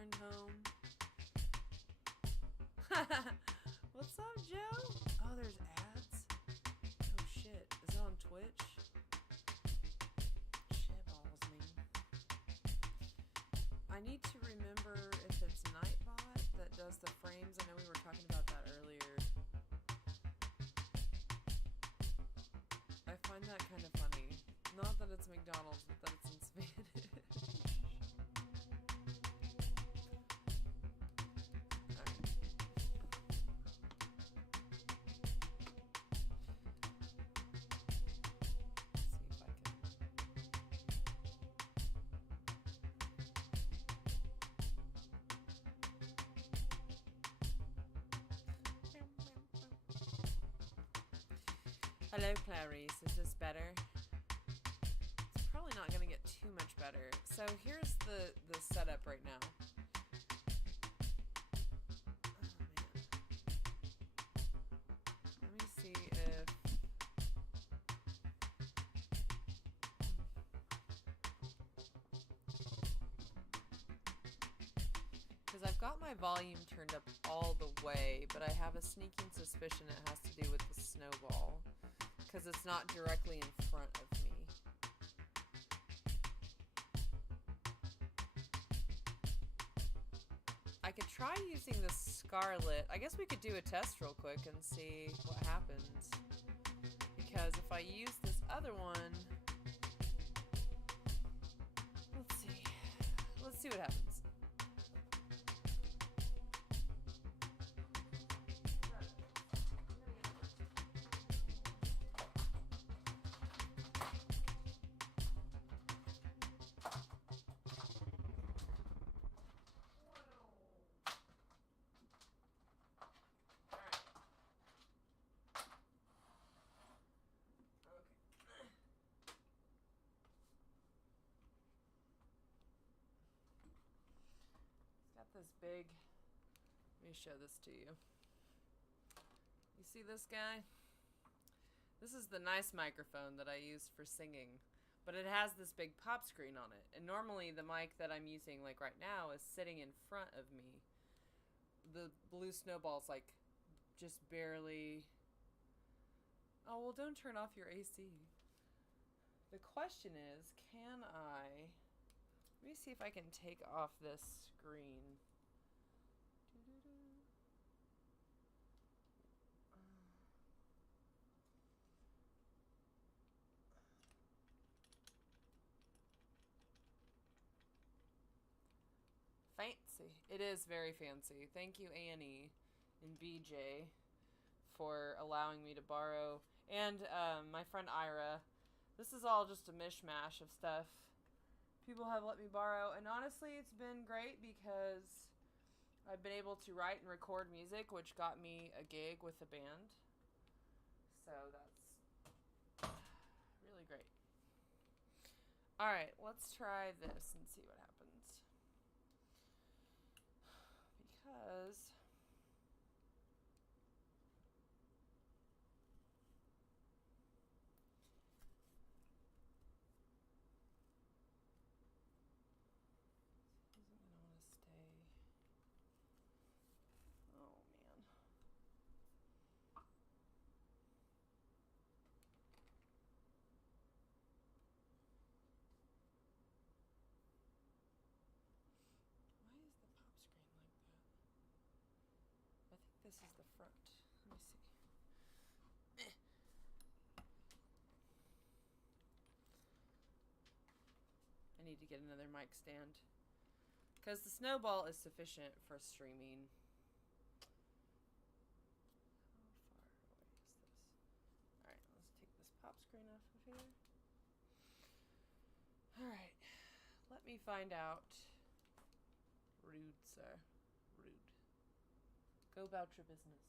returned home. What's up, Joe? Oh, there's ads? Oh, shit. Is it on Twitch? Shit balls me. I need to remember if it's Nightbot that does the frames. I know we were talking about that earlier. I find that kind of funny. Not that it's McDonald's, but that it's in Spanish. Hello, Clarice. Is this better? It's probably not going to get too much better. So here's the setup right now. Oh, man. Let me see if... Because I've got my volume turned up all the way, but I have a sneaking suspicion it has to do with the snowball. Because it's not directly in front of me. I could try using the Scarlet. I guess we could do a test real quick and see what happens. Because if I use this other one... Let's see. Let's see what happens. This big, let me show this to you. You see this guy? This is the nice microphone that I use for singing, but it has this big pop screen on it. And normally the mic that I'm using like right now is sitting in front of me. The blue snowball's like just barely... Oh, well, don't turn off your AC. The question is, can I... Let me see if I can take off this screen. Fancy. It is very fancy. Thank you, Annie and BJ, for allowing me to borrow. And my friend Ira. This is all just a mishmash of stuff people have let me borrow, and honestly it's been great because I've been able to write and record music, which got me a gig with a band, so that's really great. Alright, let's try this and see what happens, because stay. Oh man. Why is the pop screen like that? I think this is the front. Let me see. I need to get another mic stand. Because the snowball is sufficient for streaming. How far away is this? Alright, let's take this pop screen off of here. Alright, let me find out. Rude, sir. Rude. Go about your business.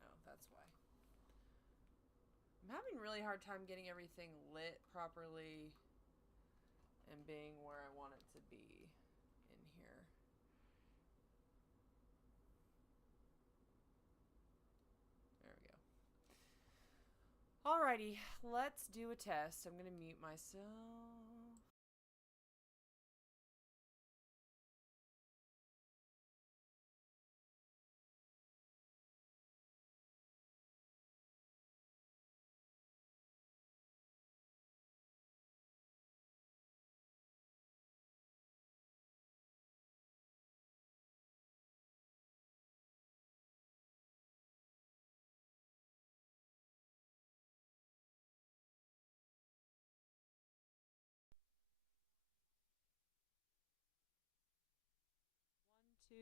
Oh, that's why. I'm having a really hard time getting everything lit properly and being where I want it to be in here. There we go. Alrighty, let's do a test. I'm gonna mute myself.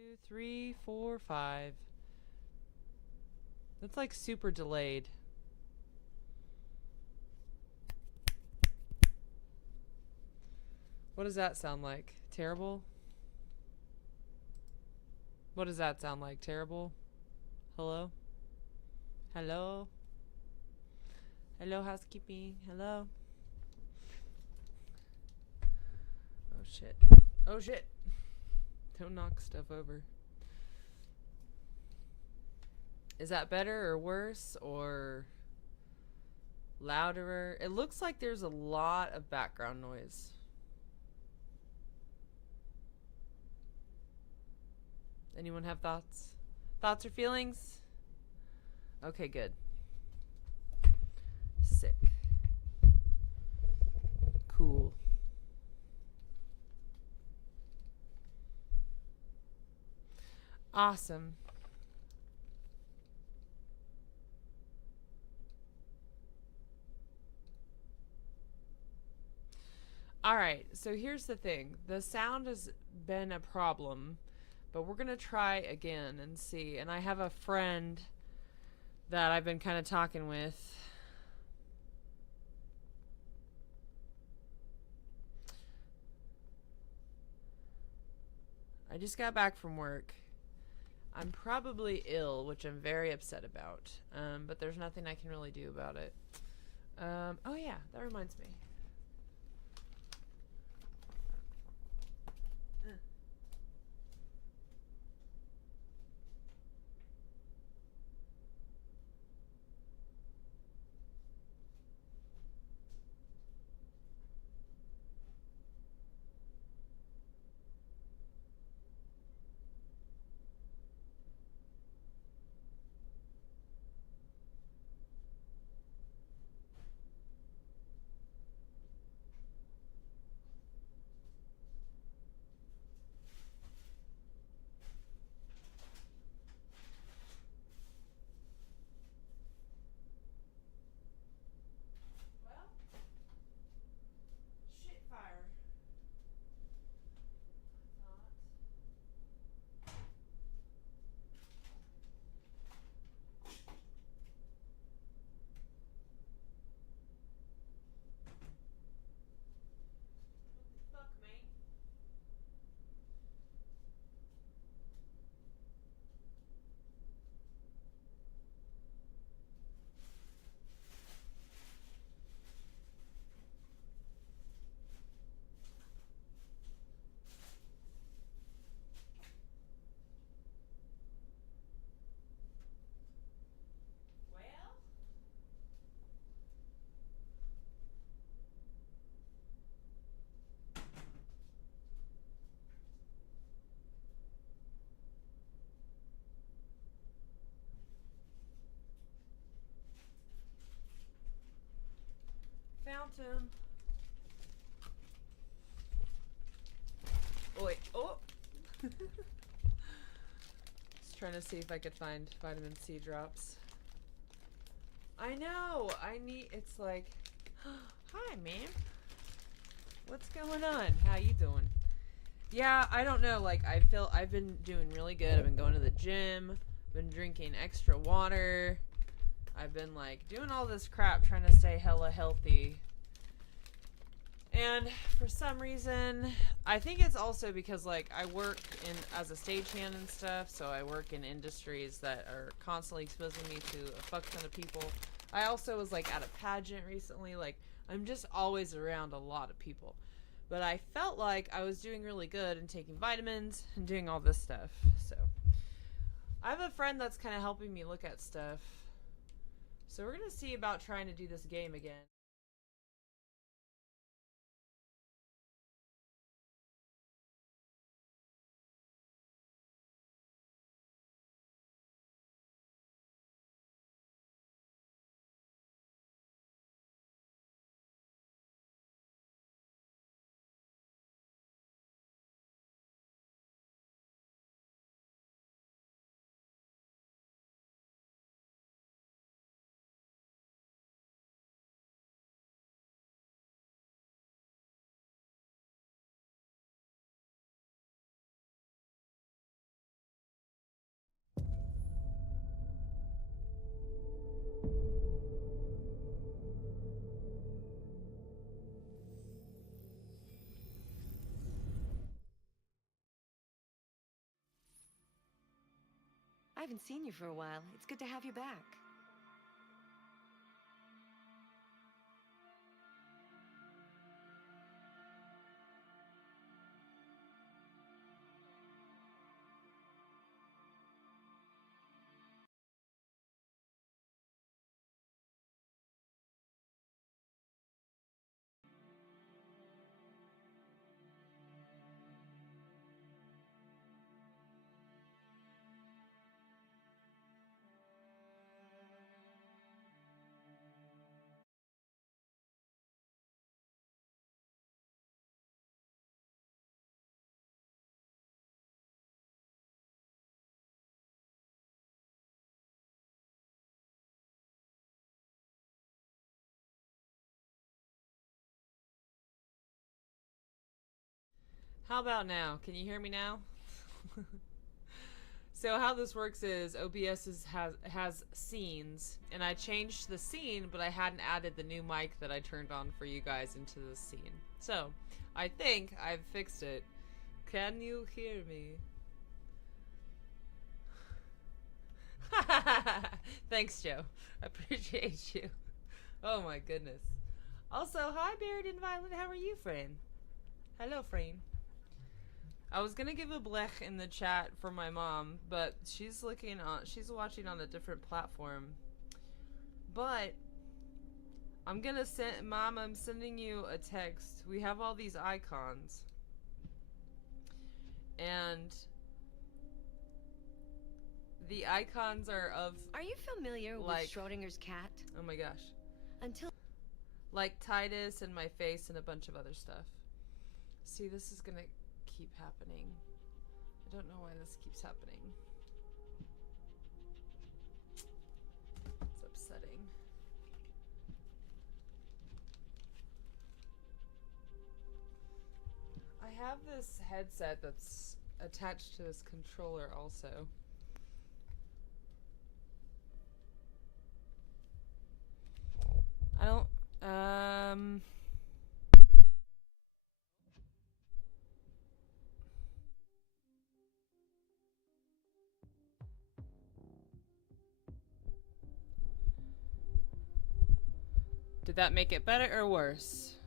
2, 3, 4, 5. That's like super delayed. What does that sound like? Terrible? What does that sound like? Terrible? Hello? Hello? Hello, housekeeping? Hello? Oh shit. Oh shit. Don't knock stuff over. Is that better or worse or louder? It looks like there's a lot of background noise. Anyone have thoughts? Thoughts or feelings? Okay, good. Sick. Cool. Awesome. Alright, so here's the thing. The sound has been a problem, but we're going to try again and see. And I have a friend that I've been kind of talking with. I just got back from work. I'm probably ill, which I'm very upset about. But there's nothing I can really do about it. Oh yeah, that reminds me. Fountain. Oh wait. Oh. Just trying to see if I could find vitamin C drops. I know. I need. It's like, hi, man. What's going on? How you doing? Yeah, I don't know. Like, I feel I've been doing really good. I've been going to the gym. Been drinking extra water. I've been like doing all this crap trying to stay hella healthy. And for some reason, I think it's also because like I work in as a stagehand and stuff, so I work in industries that are constantly exposing me to a fuck ton of people. I also was like at a pageant recently, like I'm just always around a lot of people. But I felt like I was doing really good and taking vitamins and doing all this stuff. So I have a friend that's kind of helping me look at stuff. So we're going to see about trying to do this game again. I haven't seen you for a while. It's good to have you back. How about now? Can you hear me now? So how this works is has scenes, and I changed the scene, but I hadn't added the new mic that I turned on for you guys into the scene. So I think I've fixed it. Can you hear me? Thanks, Joe. I appreciate you. Oh my goodness. Also, hi Beard and Violet. How are you, friend? Hello, friend. I was gonna give a blech in the chat for my mom, but she's watching on a different platform. But I'm gonna send, Mom, I'm sending you a text. We have all these icons. And the icons are of... Are you familiar with Schrodinger's cat? Oh my gosh. Until... Like Titus and my face and a bunch of other stuff. See, this is gonna keep happening. I don't know why this keeps happening. It's upsetting. I have this headset that's attached to this controller also. I don't, Did that make it better or worse?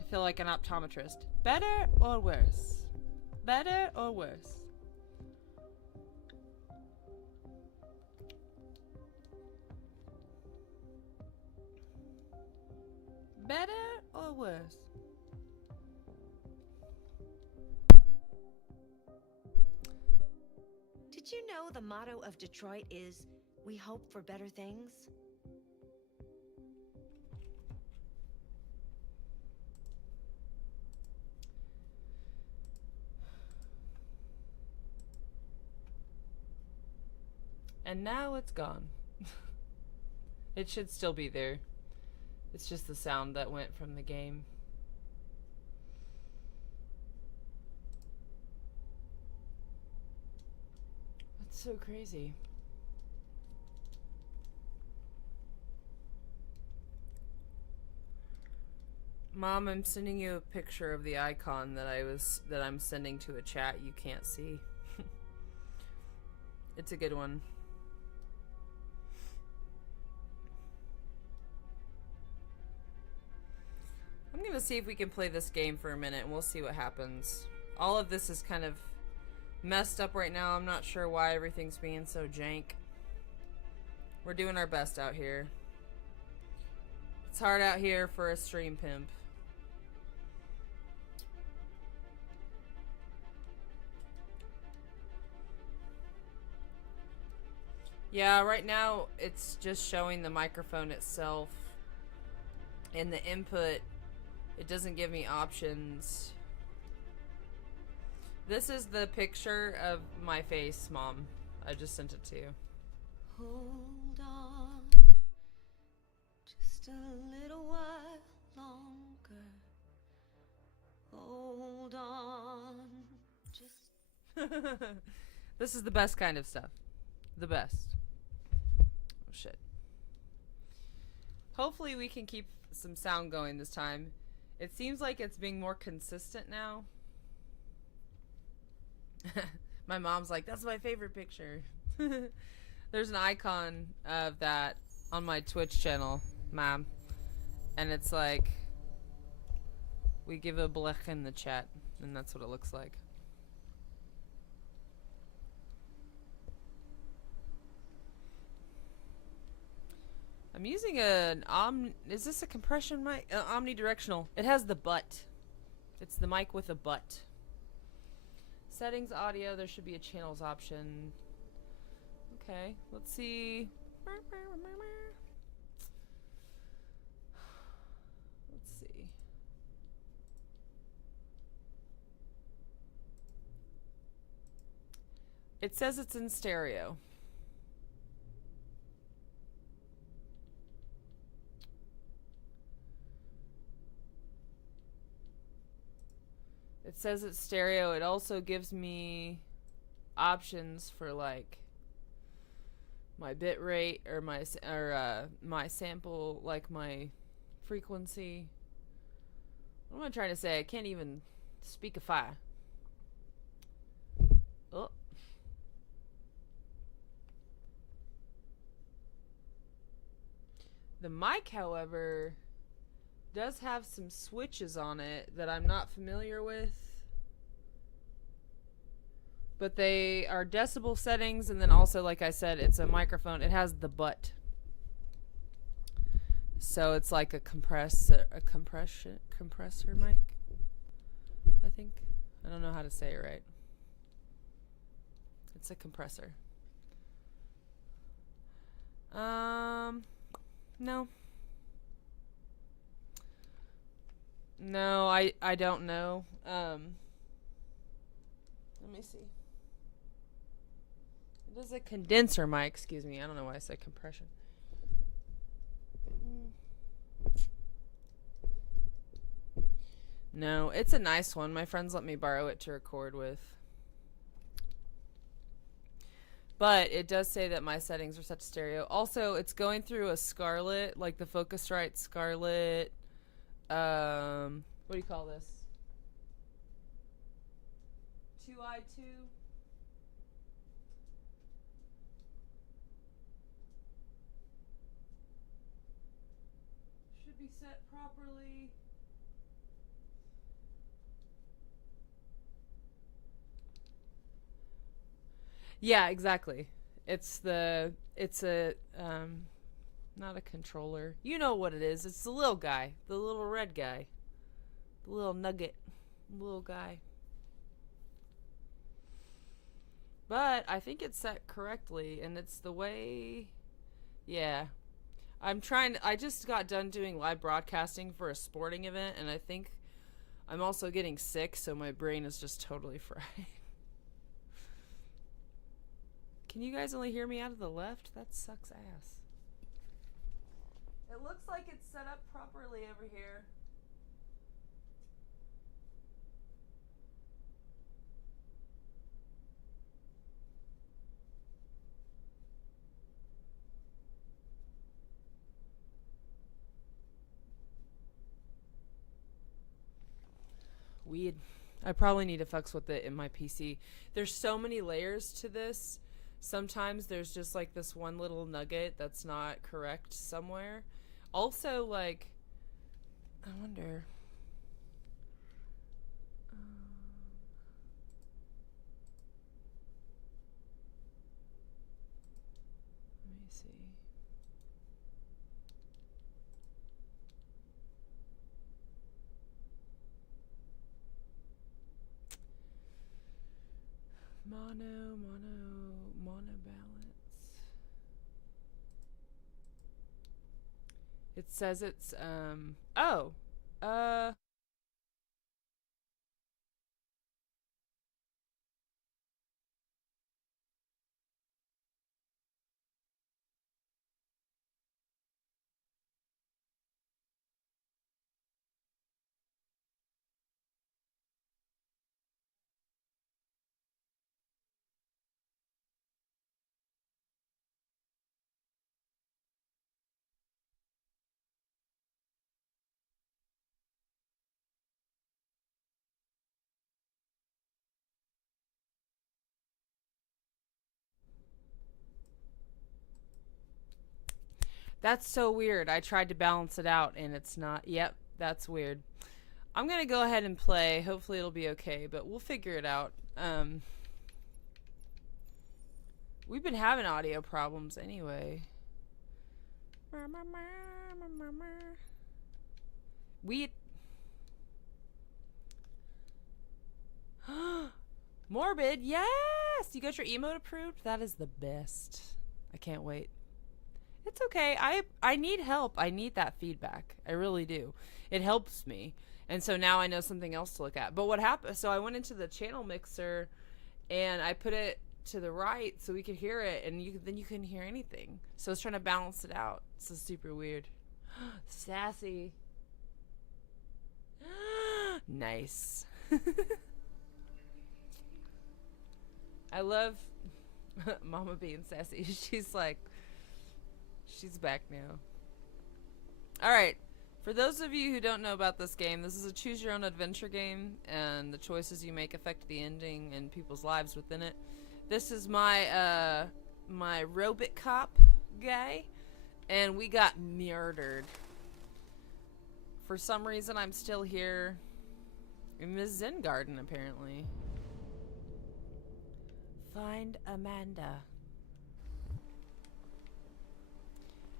I feel like an optometrist. Better or worse? Better or worse? Better or worse? Did you know the motto of Detroit is, "We hope for better things"? And now it's gone. It should still be there. It's just the sound that went from the game. That's so crazy. Mom, I'm sending you a picture of the icon that I'm sending to a chat you can't see. It's a good one. I'm gonna see if we can play this game for a minute and we'll see what happens. All of this is kind of messed up right now. I'm not sure why everything's being so jank. We're doing our best out here. It's hard out here for a stream pimp. Yeah, right now it's just showing the microphone itself. And the input, it doesn't give me options. This is the picture of my face, Mom. I just sent it to you. Hold on, just a little while longer. Hold on, just... This is the best kind of stuff. The best. Oh, shit. Hopefully we can keep some sound going this time. It seems like it's being more consistent now. My mom's like, that's my favorite picture. There's an icon of that on my Twitch channel, ma'am. And it's like, we give a blech in the chat. And that's what it looks like. I'm using an is this a compression mic? Omnidirectional. It has the butt. It's the mic with a butt. Settings, audio, there should be a channels option. Okay, let's see. Let's see. It says it's in stereo. It says it's stereo. It also gives me options for like my bit rate or my sample, like my frequency. What am I trying to say? I can't even speakify. Oh. The mic, however, does have some switches on it that I'm not familiar with. But they are decibel settings, and then also, like I said, it's a microphone. It has the butt. So it's like a compressor mic, I think. I don't know how to say it right. It's a compressor. No. No, I don't know. Let me see. It is a condenser mic, excuse me. I don't know why I said compression. No, it's a nice one. My friends let me borrow it to record with. But it does say that my settings are set to stereo. Also, it's going through a Scarlett, like the Focusrite Scarlett. What do you call this? 2i2. Should be set properly. Yeah, exactly. It's a not a controller. You know what it is. It's the little guy, the little red guy, the little nugget, little guy. But I think it's set correctly, and it's the way. Yeah, I just got done doing live broadcasting for a sporting event, and I think I'm also getting sick, so my brain is just totally fried. Can you guys only hear me out of the left? That sucks ass. It looks like it's set up properly over here. Weird. I probably need to fucks with it in my PC. There's so many layers to this. Sometimes there's just like this one little nugget that's not correct somewhere. Also, like, I wonder. Let me see. Mono balance. It says it's oh. That's so weird. I tried to balance it out and it's not. Yep, that's weird. I'm going to go ahead and play. Hopefully it'll be okay, but we'll figure it out. We've been having audio problems anyway. We... Morbid, yes! You got your emote approved? That is the best. I can't wait. It's okay. I need help. I need that feedback. I really do. It helps me. And so now I know something else to look at. But what happened, so I went into the channel mixer and I put it to the right so we could hear it, and then you couldn't hear anything. So I was trying to balance it out. So super weird. Sassy. Nice. I love Mama being sassy. She's like, she's back now. Alright. For those of you who don't know about this game, this is a choose-your-own-adventure game, and the choices you make affect the ending and people's lives within it. This is my, my robot cop guy, and we got murdered. For some reason, I'm still here in this Zen garden, apparently. Find Amanda.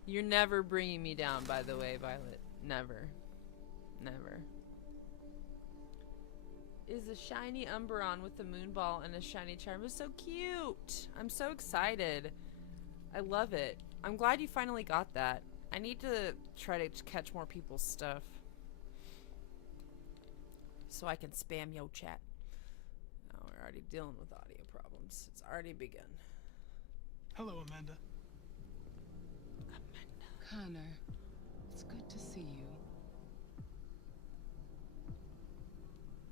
You're never bringing me down, by the way, Violet. Never. Never. Is a shiny Umbreon with the moon ball and a shiny charm. It's so cute. I'm so excited. I love it. I'm glad you finally got that. I need to try to catch more people's stuff so I can spam yo chat. Oh, we're already dealing with audio problems. It's already begun. Hello, Amanda. Connor, it's good to see you.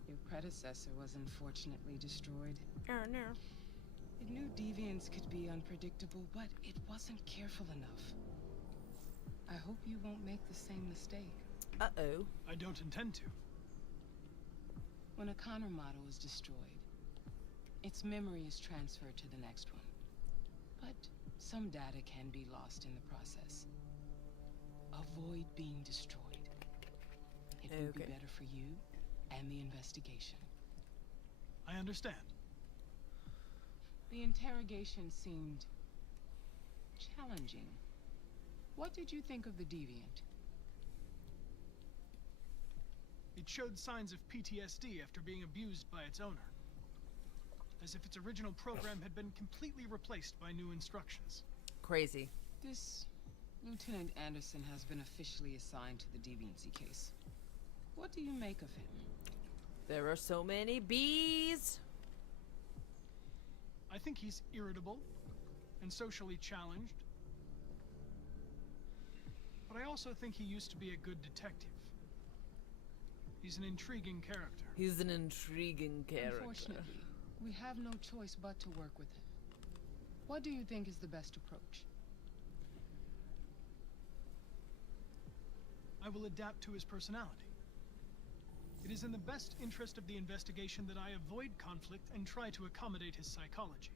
Your predecessor was unfortunately destroyed. Oh, no. It knew deviants could be unpredictable, but it wasn't careful enough. I hope you won't make the same mistake. Uh-oh. I don't intend to. When a Connor model is destroyed, its memory is transferred to the next one. But some data can be lost in the process. Avoid being destroyed. It would be better for you and the investigation. I understand. The interrogation seemed challenging. What did you think of the deviant? It showed signs of PTSD after being abused by its owner. As if its original program had been completely replaced by new instructions. Crazy. This Lieutenant Anderson has been officially assigned to the deviancy case. What do you make of him? There are so many bees. I think he's irritable and socially challenged. But I also think he used to be a good detective. He's an intriguing character. He's an intriguing character. Unfortunately, we have no choice but to work with him. What do you think is the best approach? I will adapt to his personality. It is in the best interest of the investigation that I avoid conflict and try to accommodate his psychology.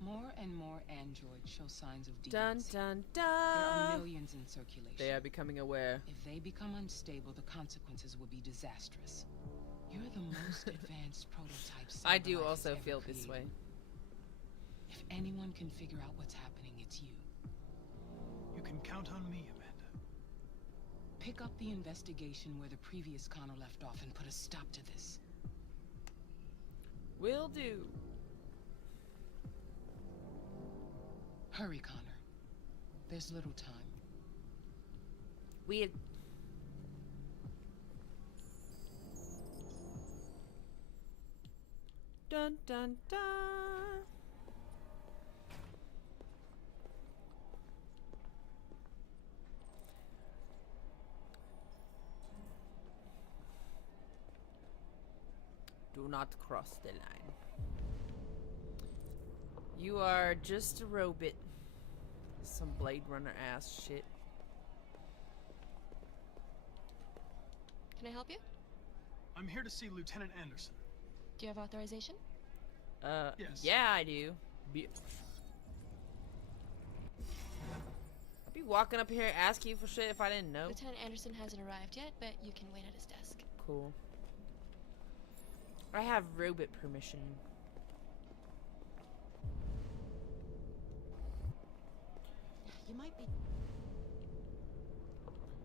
More and more androids show signs of deviancy. Dun dun There are dun. millions in circulation. They are becoming aware. If they become unstable, the consequences will be disastrous. You're the most advanced prototype. I do Cyberlife also has ever feel this created. way. If anyone can figure out what's happening, it's you. You can count on me, Amanda. Pick up the investigation where the previous Connor left off and put a stop to this. Will do. Hurry, Connor. There's little time. We had... Dun dun dun. Do not cross the line. You are just a robot. Some Blade Runner ass shit. Can I help you? I'm here to see Lieutenant Anderson. Do you have authorization? Yes. Yeah, I do. I'd be walking up here asking you for shit if I didn't know. Lieutenant Anderson hasn't arrived yet, but you can wait at his desk. Cool. I have robot permission. You might be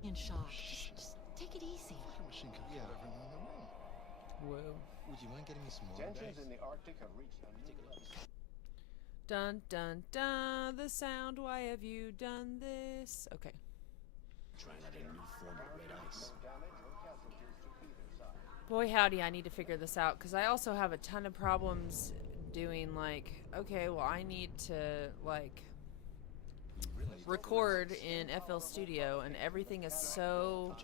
in shock. Just take it easy. Machine can feel everyone in the room. Whoa. Would you mind getting me some more? Tensions in the Arctic have reached a new level. Dun dun dun. The sound. Why have you done this? Okay. Trying out a new form of red ice. No damage or casualties to either side. Boy, howdy, I need to figure this out because I also have a ton of problems doing like, okay, well, I need to like record in FL Studio, and everything is so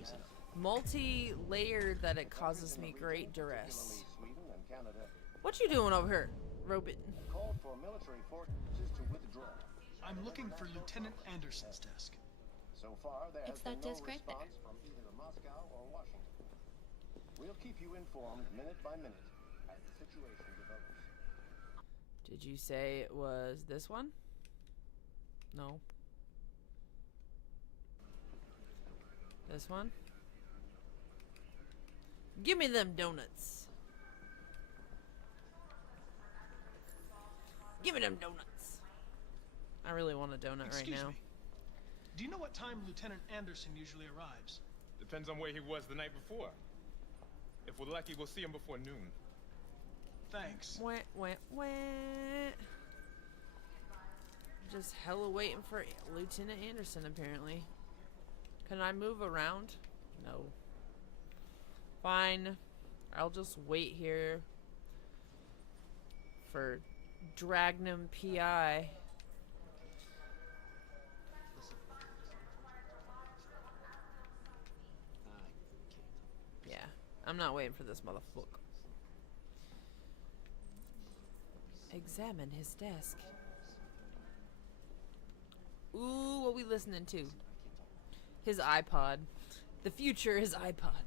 multi-layered that it causes me great duress. Sweden and Canada What you doing over here, Robot? called for military forces to withdraw. I'm looking for Lieutenant Anderson's desk. So far, there has It's been that no desk right there. response from either Moscow or Washington. We'll keep you informed minute by minute as the situation develops. Did you say it was this one? No. This one? Give me them donuts. Give me them donuts. I really want a donut Excuse right now. me. Do you know what time Lieutenant Anderson usually arrives? Depends on where he was the night before. If we're lucky, we'll see him before noon. Thanks. Wah, wah, wah. Just hella waiting for Lieutenant Anderson, apparently. Can I move around? No. Fine. I'll just wait here for Dragnum PI. Yeah, I'm not waiting for this motherfucker. Examine his desk. Ooh, what we listening to? His iPod. The future is iPod.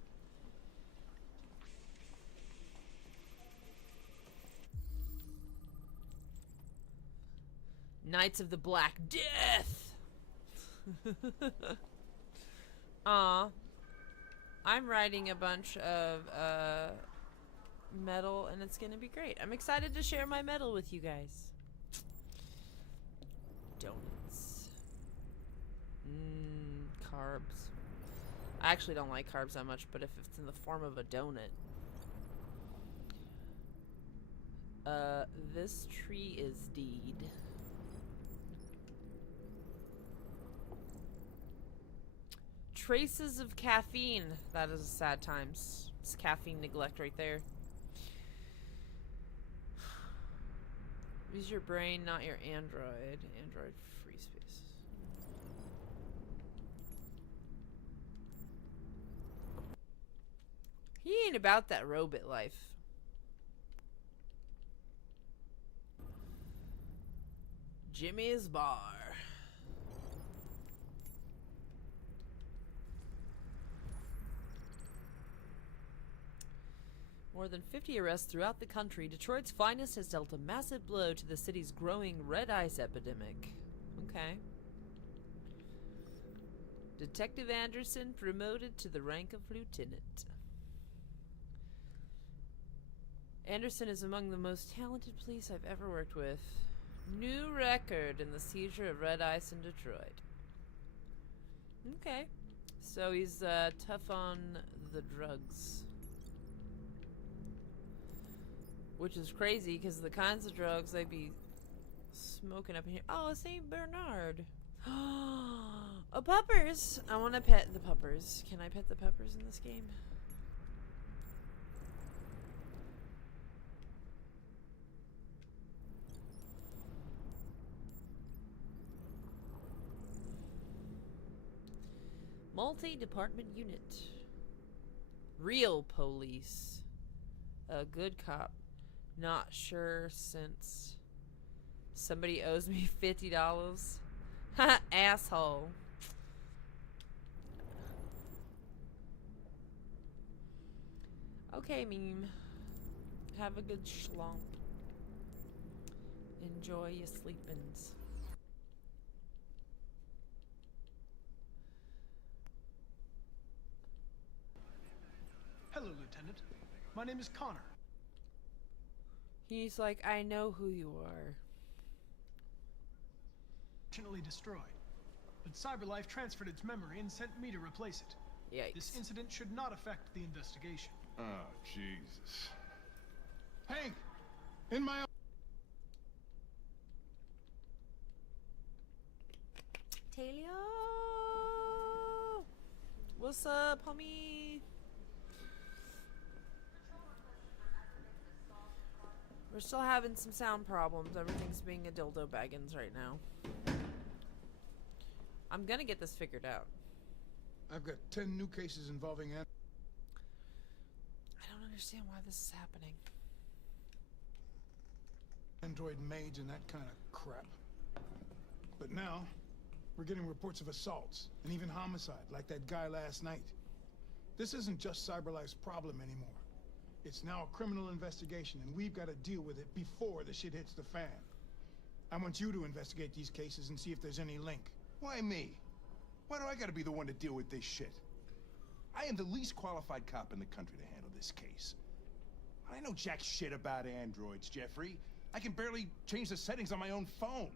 Knights of the Black Death. Aw. I'm writing a bunch of metal, and it's gonna be great. I'm excited to share my metal with you guys. Donuts. Carbs. I actually don't like carbs that much, but if it's in the form of a donut. This tree is deed. Traces of caffeine. That is a sad times. It's caffeine neglect right there. Use your brain, not your Android. Android free space. He ain't about that robot life. Jimmy's Bar. More than 50 arrests throughout the country, Detroit's finest has dealt a massive blow to the city's growing red ice epidemic. Okay. Detective Anderson promoted to the rank of lieutenant. Anderson is among the most talented police I've ever worked with. New record in the seizure of red ice in Detroit. Okay. So he's tough on the drugs. Which is crazy because the kinds of drugs they be smoking up in here. Oh, St. Bernard. Oh, puppers. I want to pet the puppers. Can I pet the puppers in this game? Multi-department unit. Real police. A good cop. Not sure since somebody owes me $50. Ha, asshole. Okay, meme. Have a good schlump. Enjoy your sleepins. Hello, Lieutenant. My name is Connor. He's like, I know who you are. Fortunately destroyed. But CyberLife transferred its memory and sent me to replace it. Yikes. This incident should not affect the investigation. Oh, Jesus. Hank! In my... Talia! What's up, homie? We're still having some sound problems. Everything's being a dildo baggins right now. I'm gonna get this figured out. I've got 10 new cases involving I don't understand why this is happening. android maids and that kind of crap. But now, we're getting reports of assaults and even homicide, like that guy last night. This isn't just CyberLife's problem anymore. It's now a criminal investigation, and we've got to deal with it before the shit hits the fan. I want you to investigate these cases and see if there's any link. Why me? Why do I gotta be the one to deal with this shit? I am the least qualified cop in the country to handle this case. I know jack shit about androids, Jeffrey. I can barely change the settings on my own phone.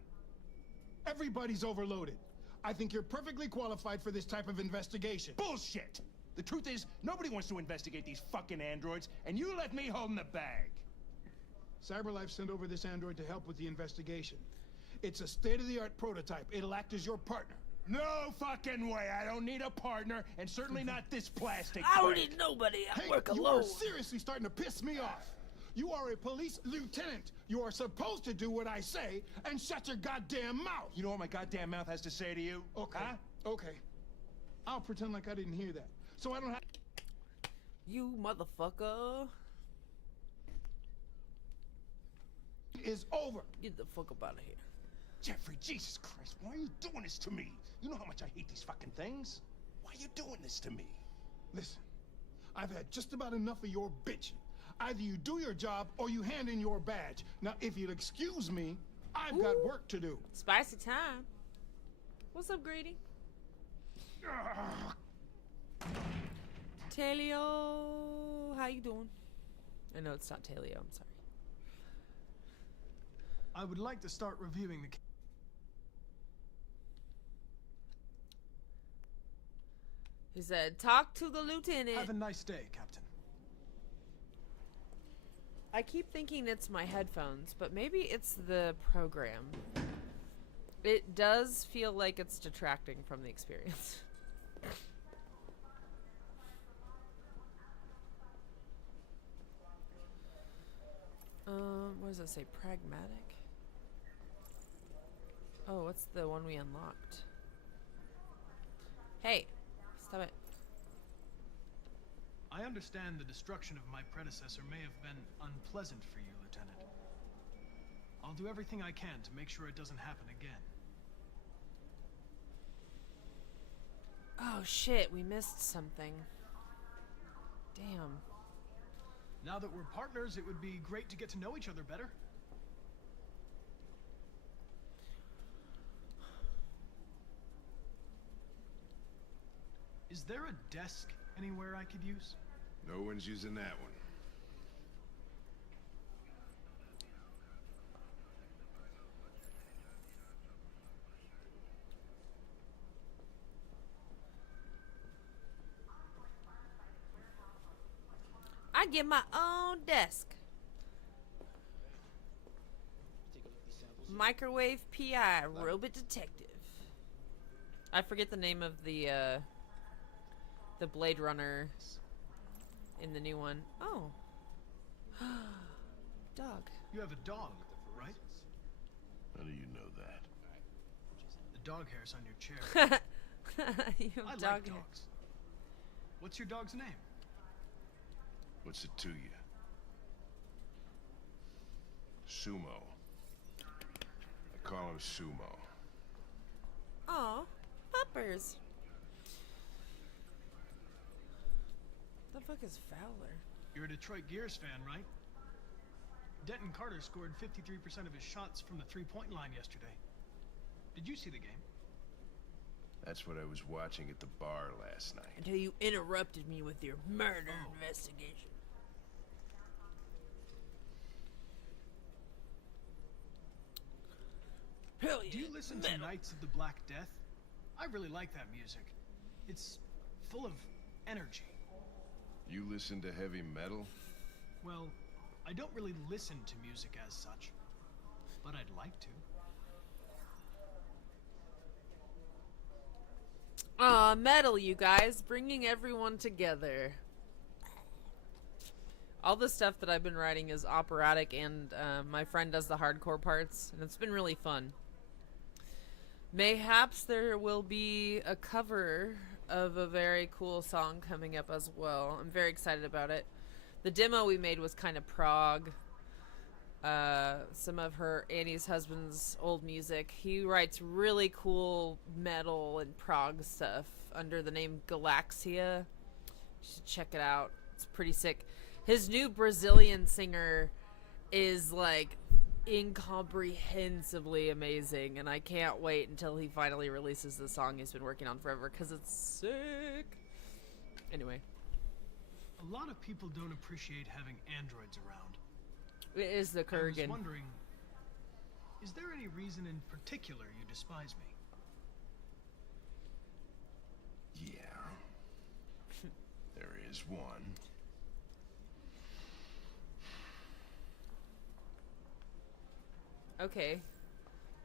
Everybody's overloaded. I think you're perfectly qualified for this type of investigation. Bullshit! The truth is, nobody wants to investigate these fucking androids, and you left me holding the bag. CyberLife sent over this android to help with the investigation. It's a state-of-the-art prototype. It'll act as your partner. No fucking way! I don't need a partner, and certainly not this plastic I don't prick. need nobody. I Hey, work you alone. are seriously starting to piss me off. You are a police lieutenant. You are supposed to do what I say and shut your goddamn mouth. You know what my goddamn mouth has to say to you? Okay. Huh? Okay. I'll pretend like I didn't hear that. So I don't have... You motherfucker. Is over. Get the fuck up out of here. Jeffrey, Jesus Christ, why are you doing this to me? You know how much I hate these fucking things? Why are you doing this to me? Listen, I've had just about enough of your bitching. Either you do your job or you hand in your badge. Now, if you'll excuse me, I've got work to do. Spicy time. What's up, Grady? Talio, how you doing? I know it's not Talio, I'm sorry. I would like to start reviewing the... He said, talk to the lieutenant. Have a nice day, Captain. I keep thinking it's my headphones, but maybe it's the program. It does feel like it's detracting from the experience. What does it say? Pragmatic? Oh, what's the one we unlocked? Hey, stop it. I understand the destruction of my predecessor may have been unpleasant for you, Lieutenant. I'll do everything I can to make sure it doesn't happen again. Oh shit, we missed something. Damn. Now that we're partners, it would be great to get to know each other better. Is there a desk anywhere I could use? No one's using that one. I get my own desk. Microwave PI, robot detective. I forget the name of the Blade Runner in the new one. Oh. Dog. You have a dog, right? How do you know that? The dog hair's on your chair. You have I dog like hair. dogs. What's your dog's name? What's it to you? Sumo. I call him Sumo. Aw, puppers. The fuck is Fowler? You're a Detroit Gears fan, right? Denton Carter scored 53% of his shots from the three-point line yesterday. Did you see the game? That's what I was watching at the bar last night. Until you interrupted me with your murder investigation. Hell yeah. Do you listen to Knights of the Black Death? I really like that music. It's full of energy. You listen to heavy metal? Well, I don't really listen to music as such, but I'd like to. Metal, you guys, bringing everyone together. All the stuff that I've been writing is operatic, and my friend does the hardcore parts, and it's been really fun. Mayhaps there will be a cover of a very cool song coming up as well. I'm very excited about it. The demo we made was kind of prog. Some of Annie's husband's old music. He writes really cool metal and prog stuff under the name Galaxia. You should check it out. It's pretty sick. His new Brazilian singer is like incomprehensibly amazing, and I can't wait until he finally releases the song he's been working on forever because it's sick. Anyway. A lot of people don't appreciate having androids around. It is the Kurgan. I was wondering, is there any reason in particular you despise me? Yeah. There is one. Okay.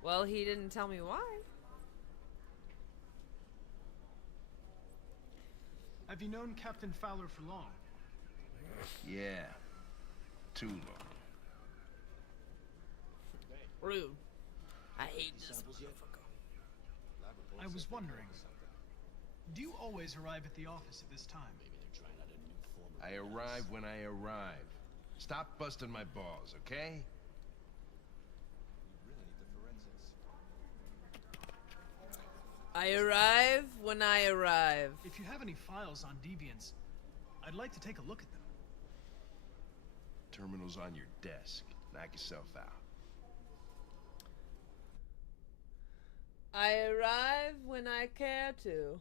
Well, he didn't tell me why. Have you known Captain Fowler for long? Yeah. Too long. Rude. I hate this motherfucker. I was wondering, do you always arrive at the office at this time? I arrive when I arrive. Stop busting my balls, okay? I arrive when I arrive. If you have any files on Deviants, I'd like to take a look at them. Terminal's on your desk. Knock yourself out. I arrive when I care to.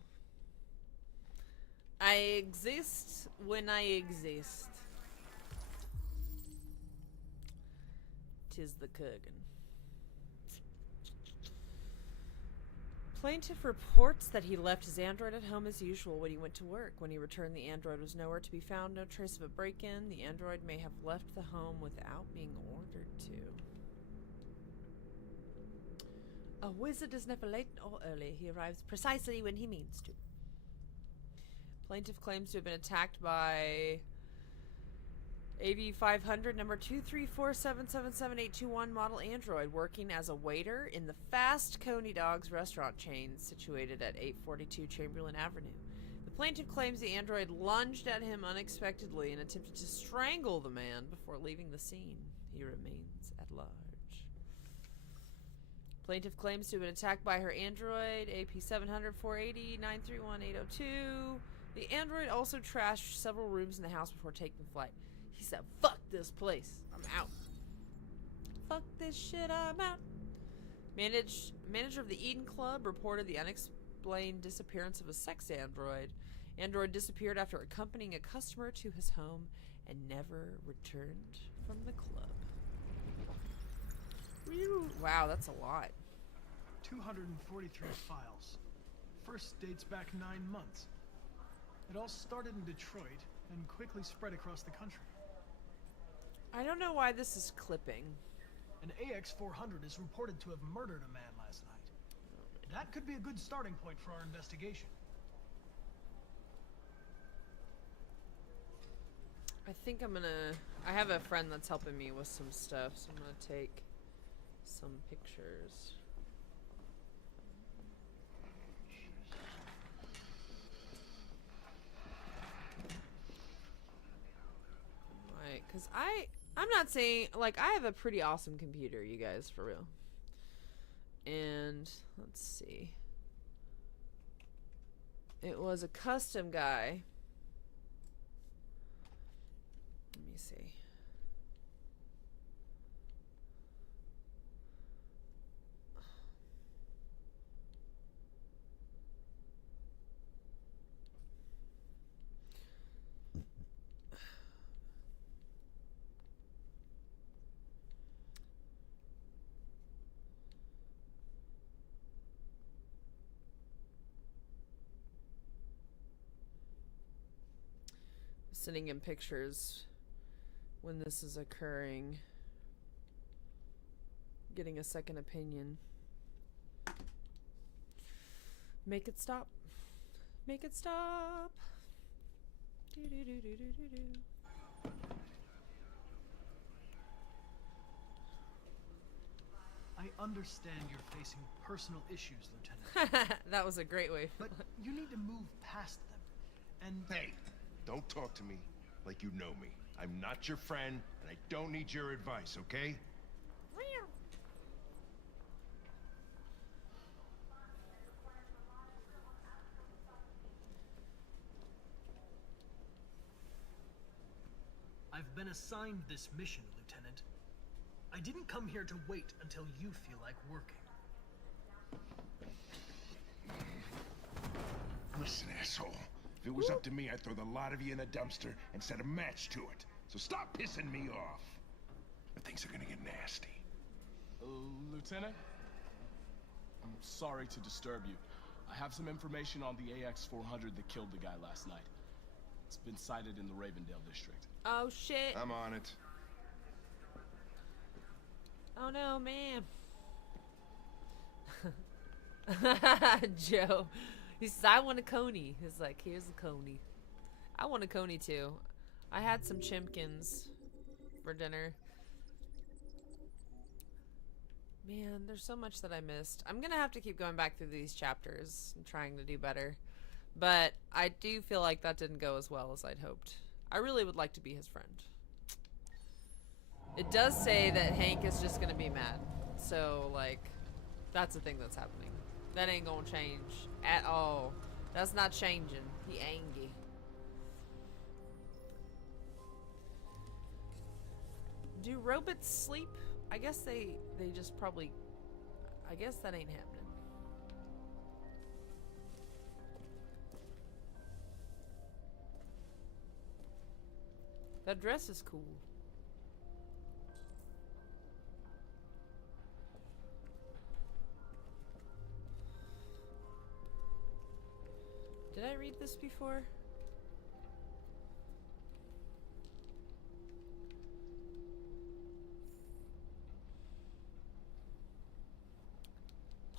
I exist when I exist. 'Tis the Kurgan. Plaintiff reports that he left his android at home as usual when he went to work. When he returned, the android was nowhere to be found, no trace of a break-in. The android may have left the home without being ordered to. A wizard is never late or early. He arrives precisely when he means to. Plaintiff claims to have been attacked by AB500 number 234777821 model android working as a waiter in the Fast Coney Dogs restaurant chain situated at 842 Chamberlain Avenue. The plaintiff claims the android lunged at him unexpectedly and attempted to strangle the man before leaving the scene. He remains at large. Plaintiff claims to have been attacked by her android, AP700 480 931 802. The android also trashed several rooms in the house before taking flight. He said, "Fuck this place. I'm out. Fuck this shit, I'm out." Manager of the Eden Club reported the unexplained disappearance of a sex android. Android disappeared after accompanying a customer to his home and never returned from the club. Wow, that's a lot. 243 files. First dates back 9 months. It all started in Detroit and quickly spread across the country. I don't know why this is clipping. An AX-400 is reported to have murdered a man last night. That could be a good starting point for our investigation. I think I'm gonna... I have a friend that's helping me with some stuff, so I'm gonna take some pictures. Right, because I'm not saying, like, I have a pretty awesome computer, you guys, for real. And, let's see. It was a custom guy. Let me see. sending him pictures when this is occurring. Getting a second opinion. Make it stop. Make it stop. Do do do do do do do. I understand you're facing personal issues, Lieutenant. That was a great way. But you need to move past them. And Hey, don't talk to me like you know me. I'm not your friend, and I don't need your advice, okay? I've been assigned this mission, Lieutenant. I didn't come here to wait until you feel like working. Listen, asshole. If it was up to me, I'd throw the lot of you in a dumpster and set a match to it. So stop pissing me off. But things are gonna get nasty. Lieutenant? I'm sorry to disturb you. I have some information on the AX-400 that killed the guy last night. It's been sighted in the Ravendale district. Oh shit. I'm on it. Oh no, man. Joe. He says, I want a coney. He's like, here's a coney. I want a coney too. I had some chimkins for dinner. Man, there's so much that I missed. I'm gonna have to keep going back through these chapters and trying to do better. But I do feel like that didn't go as well as I'd hoped. I really would like to be his friend. It does say that Hank is just gonna be mad. So, like, that's the thing that's happening. That ain't gonna change at all. That's not changing. He angry. Do robots sleep? I guess they just probably... I guess that ain't happening. That dress is cool. Did I read this before?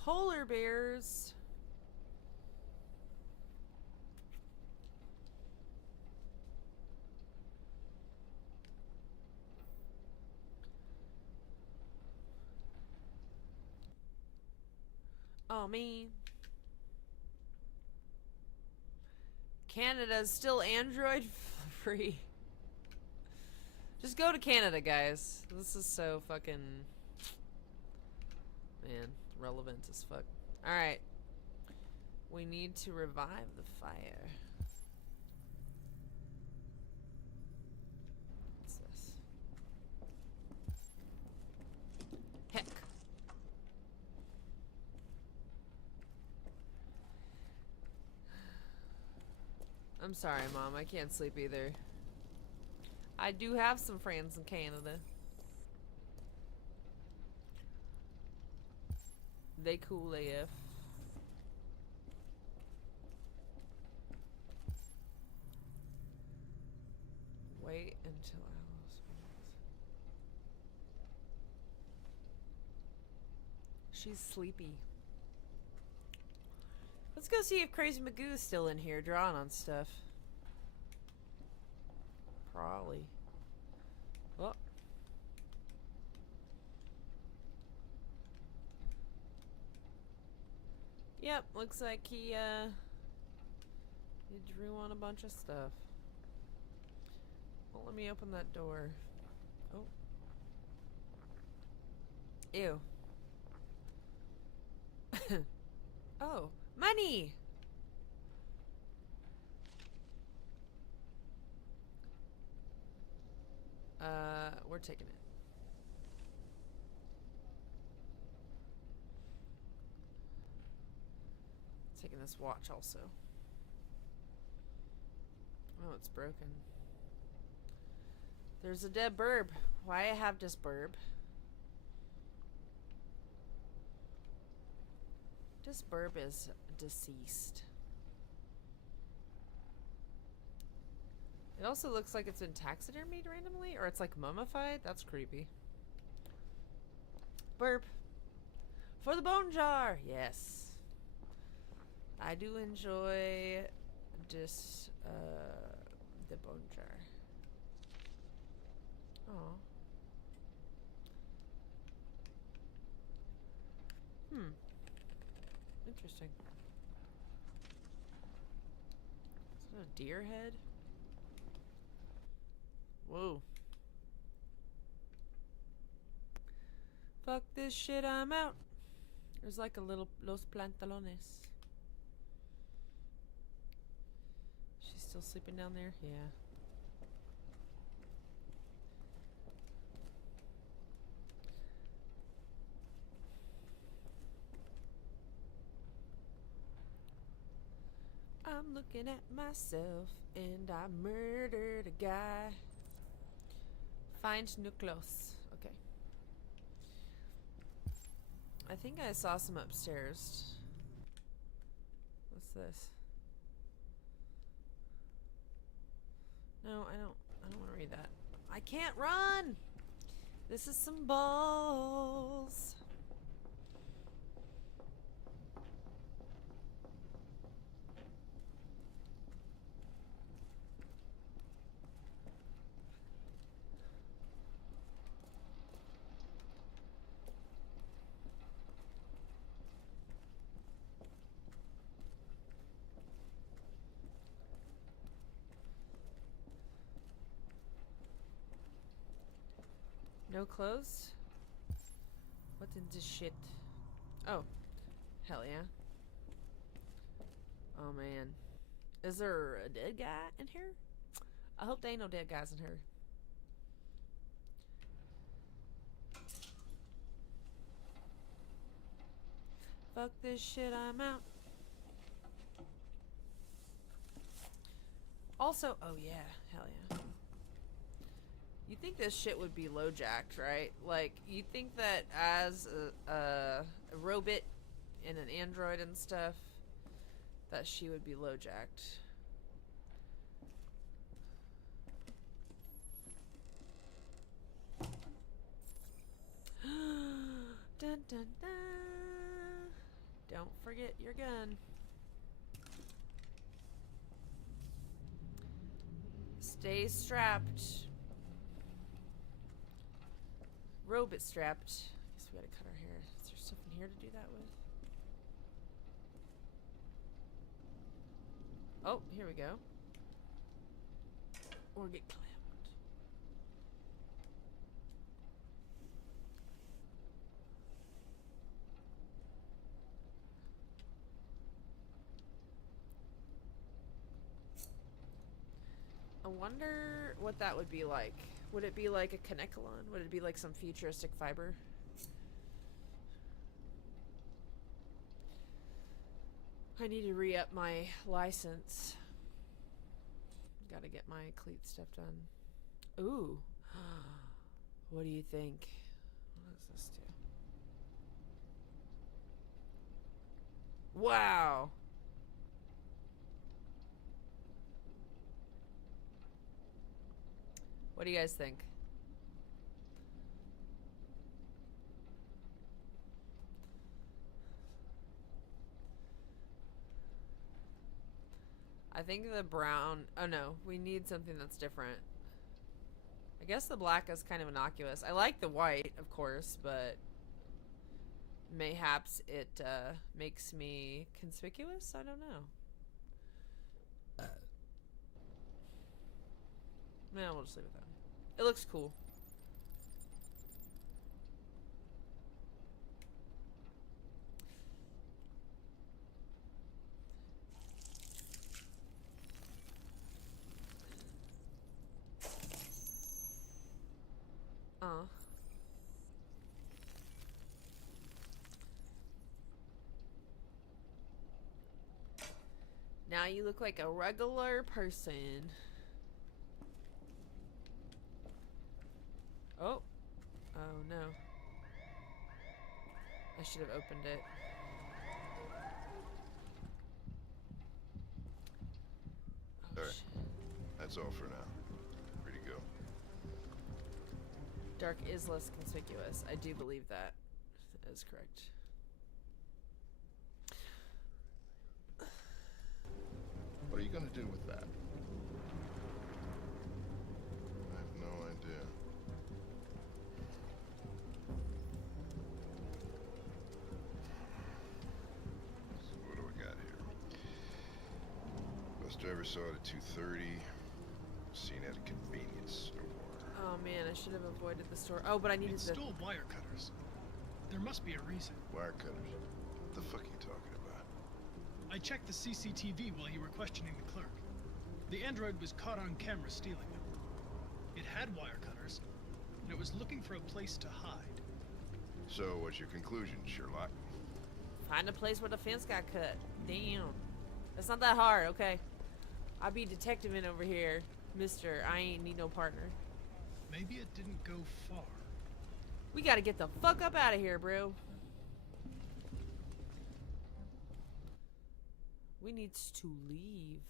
Polar bears. Oh, me. Canada's still Android free. Just go to Canada, guys. This is so fucking... Man, relevant as fuck. Alright. We need to revive the fire. What's this? Heck. I'm sorry, Mom. I can't sleep either. I do have some friends in Canada. They cool AF. Wait until Alice wins. She's sleepy. Let's go see if Crazy Magoo's still in here drawing on stuff. Probably. Oh. Yep, looks like he drew on a bunch of stuff. Well, let me open that door. Oh. Ew. Oh, money! We're taking it. Taking this watch also. Oh, it's broken. There's a dead burb. Why I have this burb? This burb is deceased. It also looks like it's been taxidermied randomly, or it's like mummified. That's creepy. Burp. For the bone jar! Yes. I do enjoy just, the bone jar. Oh. Interesting. Is that a deer head? Whoa. Fuck this shit, I'm out. There's like a little Los Pantalones. She's still sleeping down there? Yeah. I'm looking at myself and I murdered a guy. Find new clothes. Okay. I think I saw some upstairs. What's this? No, I don't want to read that. I can't run! This is some balls. No clothes? What in this shit? Oh. Hell yeah. Oh man. Is there a dead guy in here? I hope there ain't no dead guys in here. Fuck this shit, I'm out. Also, oh yeah, hell yeah. You think this shit would be low jacked, right? Like, you think that as a robot and an android and stuff, that she would be low jacked. Dun dun dun. Don't forget your gun. Stay strapped. Robot strapped. Guess we gotta cut our hair. Is there stuff in here to do that with? Oh, here we go. Or get clamped. I wonder what that would be like. Would it be like a Kanekalon? Would it be like some futuristic fiber? I need to re-up my license. Gotta get my cleat stuff done. Ooh. What do you think? What does this do? Wow. What do you guys think? I think the brown... Oh no, we need something that's different. I guess the black is kind of innocuous. I like the white, of course, but... mayhaps it makes me conspicuous? I don't know. No, we'll just leave it that. It looks cool. Now you look like a regular person. Oh. Oh no. I should have opened it. Sir, that That's all for now. Free to go. Dark is less conspicuous. I do believe that is correct. What are you gonna do with that? I have no idea. So what do we got here? Bus driver saw it at 2:30. Seen at a convenience store. Oh man, I should have avoided the store. Oh, but I needed It the... stole wire cutters. There must be a reason. Wire cutters? What the fuck are you talking about? I checked the CCTV while you were questioning the clerk. The android was caught on camera stealing them. It had wire cutters, and it was looking for a place to hide. So, what's your conclusion, Sherlock? Find a place where the fence got cut. Damn. That's not that hard, okay? I be detectiving over here, mister. I ain't need no partner. Maybe it didn't go far. We gotta get the fuck up out of here, bro. We needs to leave.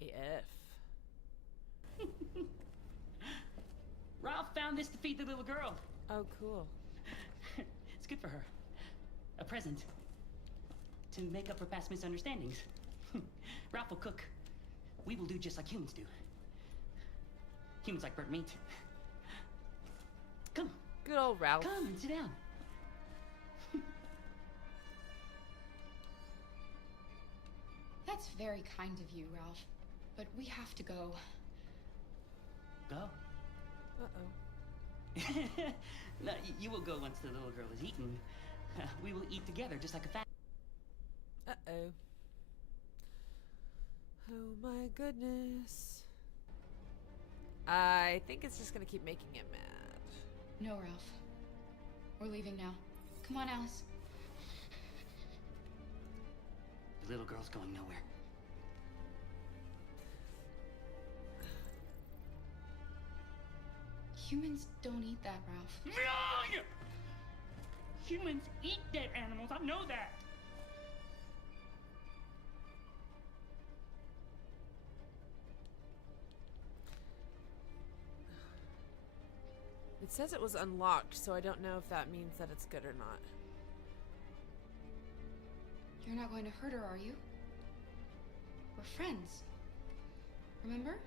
AF. Ralph found this to feed the little girl. Oh, cool. It's good for her. A present. To make up for past misunderstandings. Ralph will cook. We will do just like humans do. Humans like burnt meat. Come. Good old Ralph. Come and sit down. That's very kind of you, Ralph. But we have to go. Go? Uh-oh. No, you will go once the little girl is eaten. We will eat together, just like a fat... Uh-oh. Oh my goodness. I think it's just gonna keep making it mad. No, Ralph. We're leaving now. Come on, Alice. The little girl's going nowhere. Humans don't eat that, Ralph. Humans eat dead animals, I know that! It says it was unlocked, so I don't know if that means that it's good or not. You're not going to hurt her, are you? We're friends. Remember?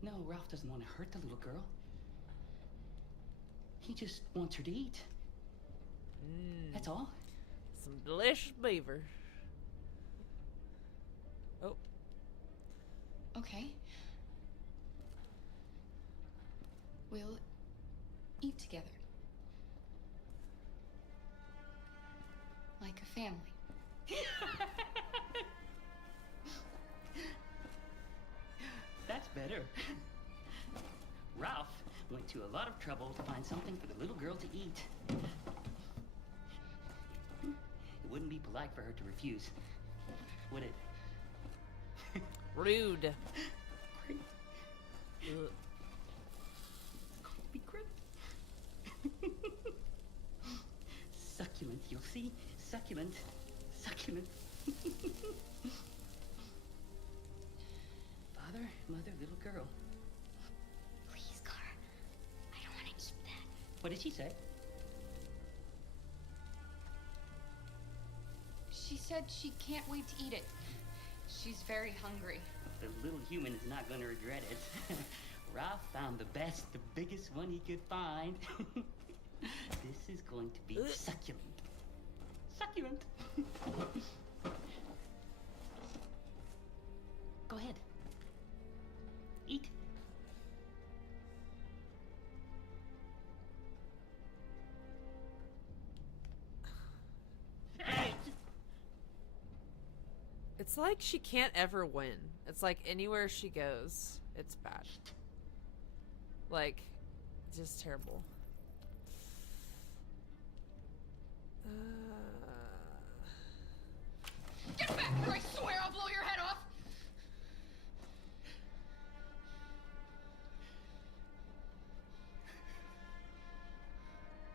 No, Ralph doesn't want to hurt the little girl. He just wants her to eat. That's all. Some delicious beaver. Oh. Okay. We'll eat together. Like a family. That's better. Ralph went to a lot of trouble to find something for the little girl to eat. It wouldn't be polite for her to refuse, would it? Rude. Great. Ugh. Be great. Succulent, you'll see? Succulent. Succulent. Father, mother, little girl. Please, Car. I don't want to eat that. What did she say? She said she can't wait to eat it. She's very hungry. The little human is not going to regret it. Ralph found the best, the biggest one he could find. This is going to be succulent. Succulent. Go ahead. Eat. It's like she can't ever win. It's like anywhere she goes, it's bad. Like, just terrible. Get back here, I swear I'll blow your head off!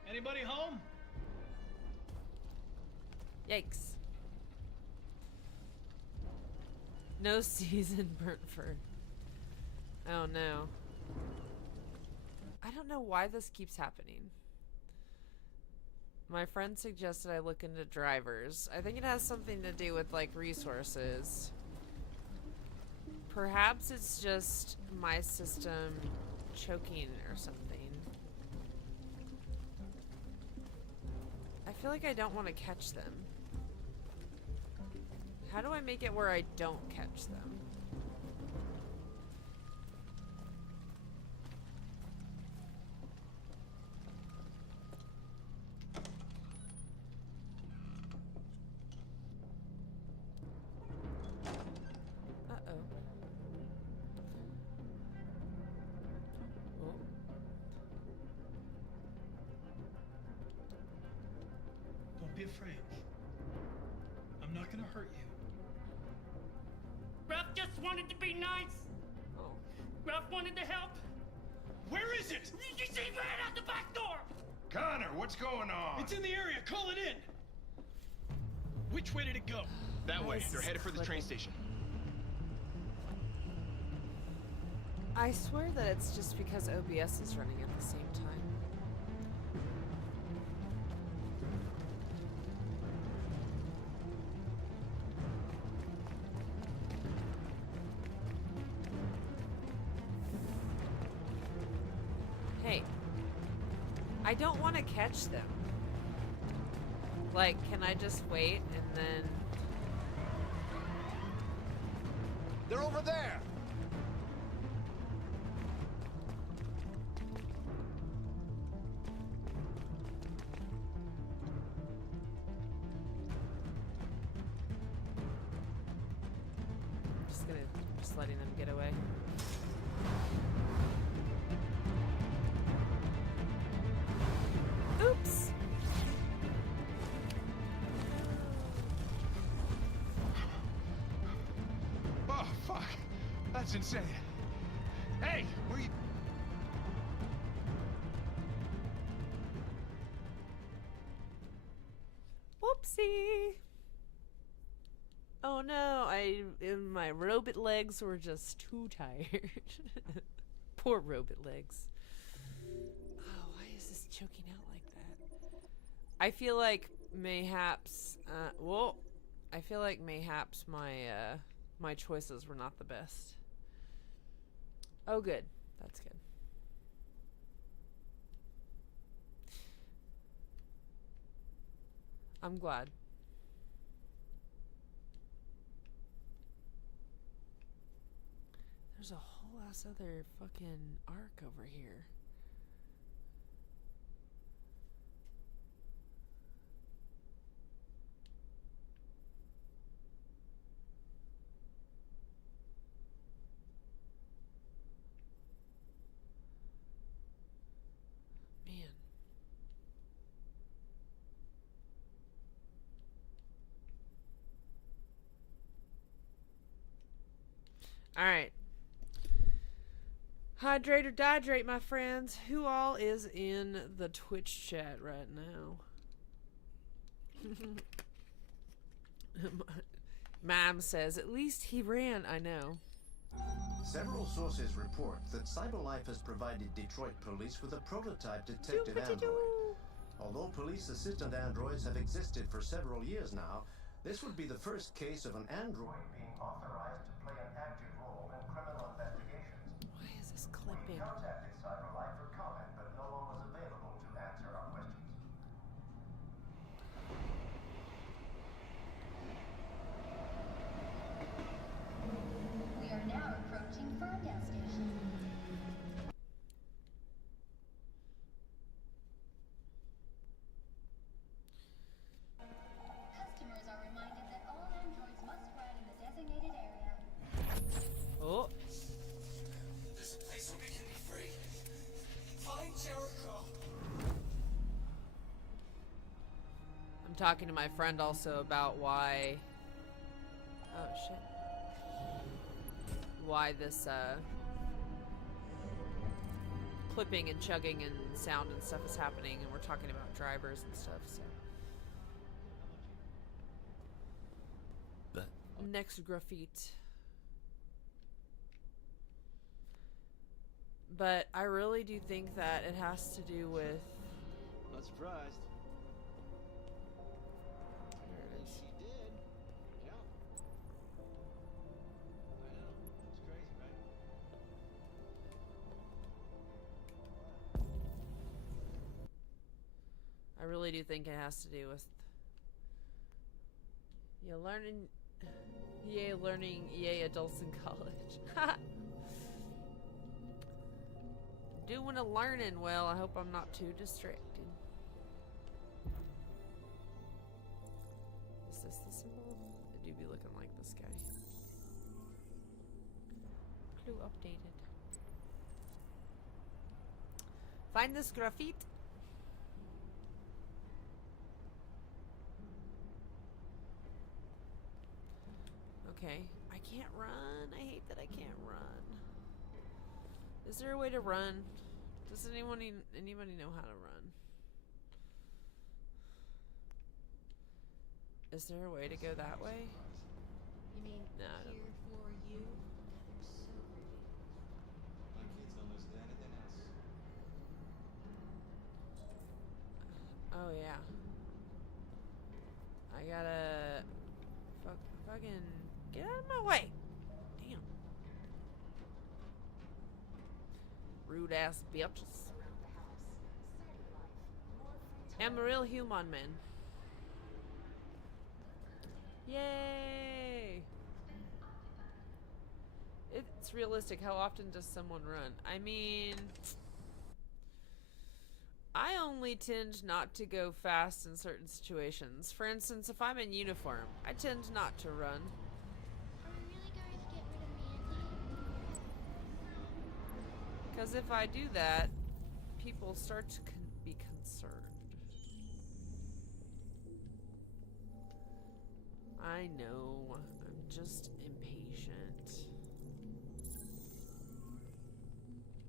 Anybody home? Yikes. No season Brentford. Oh no. I don't know why this keeps happening. My friend suggested I look into drivers. I think it has something to do with like resources. Perhaps it's just my system choking or something. I feel like I don't want to catch them. How do I make it where I don't catch them? Uh-oh. Oh. Don't be afraid. I'm not gonna hurt you. Ralph just wanted to be nice. Oh. Ralph wanted to help. Where is it? He ran out the back door. Connor, what's going on? It's in the area. Call it in. Which way did it go? That way. This They're is headed for the train station. I swear that it's just because OBS is running at the same time. Hey, I don't want to catch them. Like, can I just wait and then... They're over there! Just letting them get away. Oops! Oh, fuck. That's insane. Hey, where you... Whoopsie! Oh no, my robot legs were just too tired. Poor robot legs. Oh, why is this choking out like that? I feel like mayhaps, I feel like mayhaps my choices were not the best. Oh good, that's good. I'm glad. There's a whole ass other fucking arc over here. Man. All right. Hydrate or dihydrate, my friends. Who all is in the Twitch chat right now? Mom says, at least he ran, I know. Several sources report that CyberLife has provided Detroit police with a prototype detective android. Although police assistant androids have existed for several years now, this would be the first case of an android being authorized to play an active role in criminal investigations. Why is this clipping? We contacted CyberLife for comment, but no one was available to answer our questions. We are now approaching Ferndale Station. Customers are reminded that all androids must ride in the designated area. Oh. This place will begin me free. Find Jericho. I'm talking to my friend also about why... Oh, shit. Why this, clipping and chugging and sound and stuff is happening, and we're talking about drivers and stuff, so... Next graffiti. But I really do think that it has to do with... Not surprised. There it is. She did. Yeah. I know. It's crazy, right? I really do think it has to do with... learning EA adults in college. Doing a learning well. I hope I'm not too distracted. Is this the symbol? I do be looking like this guy. Clue updated. Find this graffiti. Okay, I can't run. I hate that I can't run. Is there a way to run? Does anybody know how to run? Is there a way to go that way? You mean No, I don't here for you? They're so pretty. My kids don't listen to anything else. Oh yeah. I gotta fucking get out of my way. Damn. Rude ass bitches. I'm a real human man. Yay! It's realistic. How often does someone run? I mean, I only tend not to go fast in certain situations. For instance, if I'm in uniform, I tend not to run. Are we really going to get rid of Mandy? Because if I do that, people start to be concerned. I know. I'm just impatient.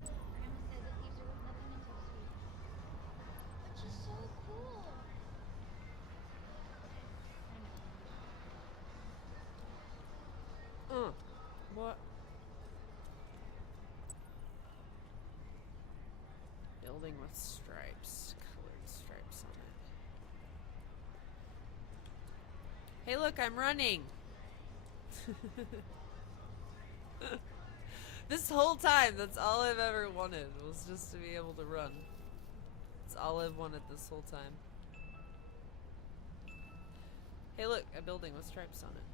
Grandma says it leaves her with nothing until sweet. Which is so cool. What? Building with stripes. Colored stripes on it. Hey look, I'm running! This whole time, that's all I've ever wanted, was just to be able to run. That's all I've wanted this whole time. Hey look, a building with stripes on it.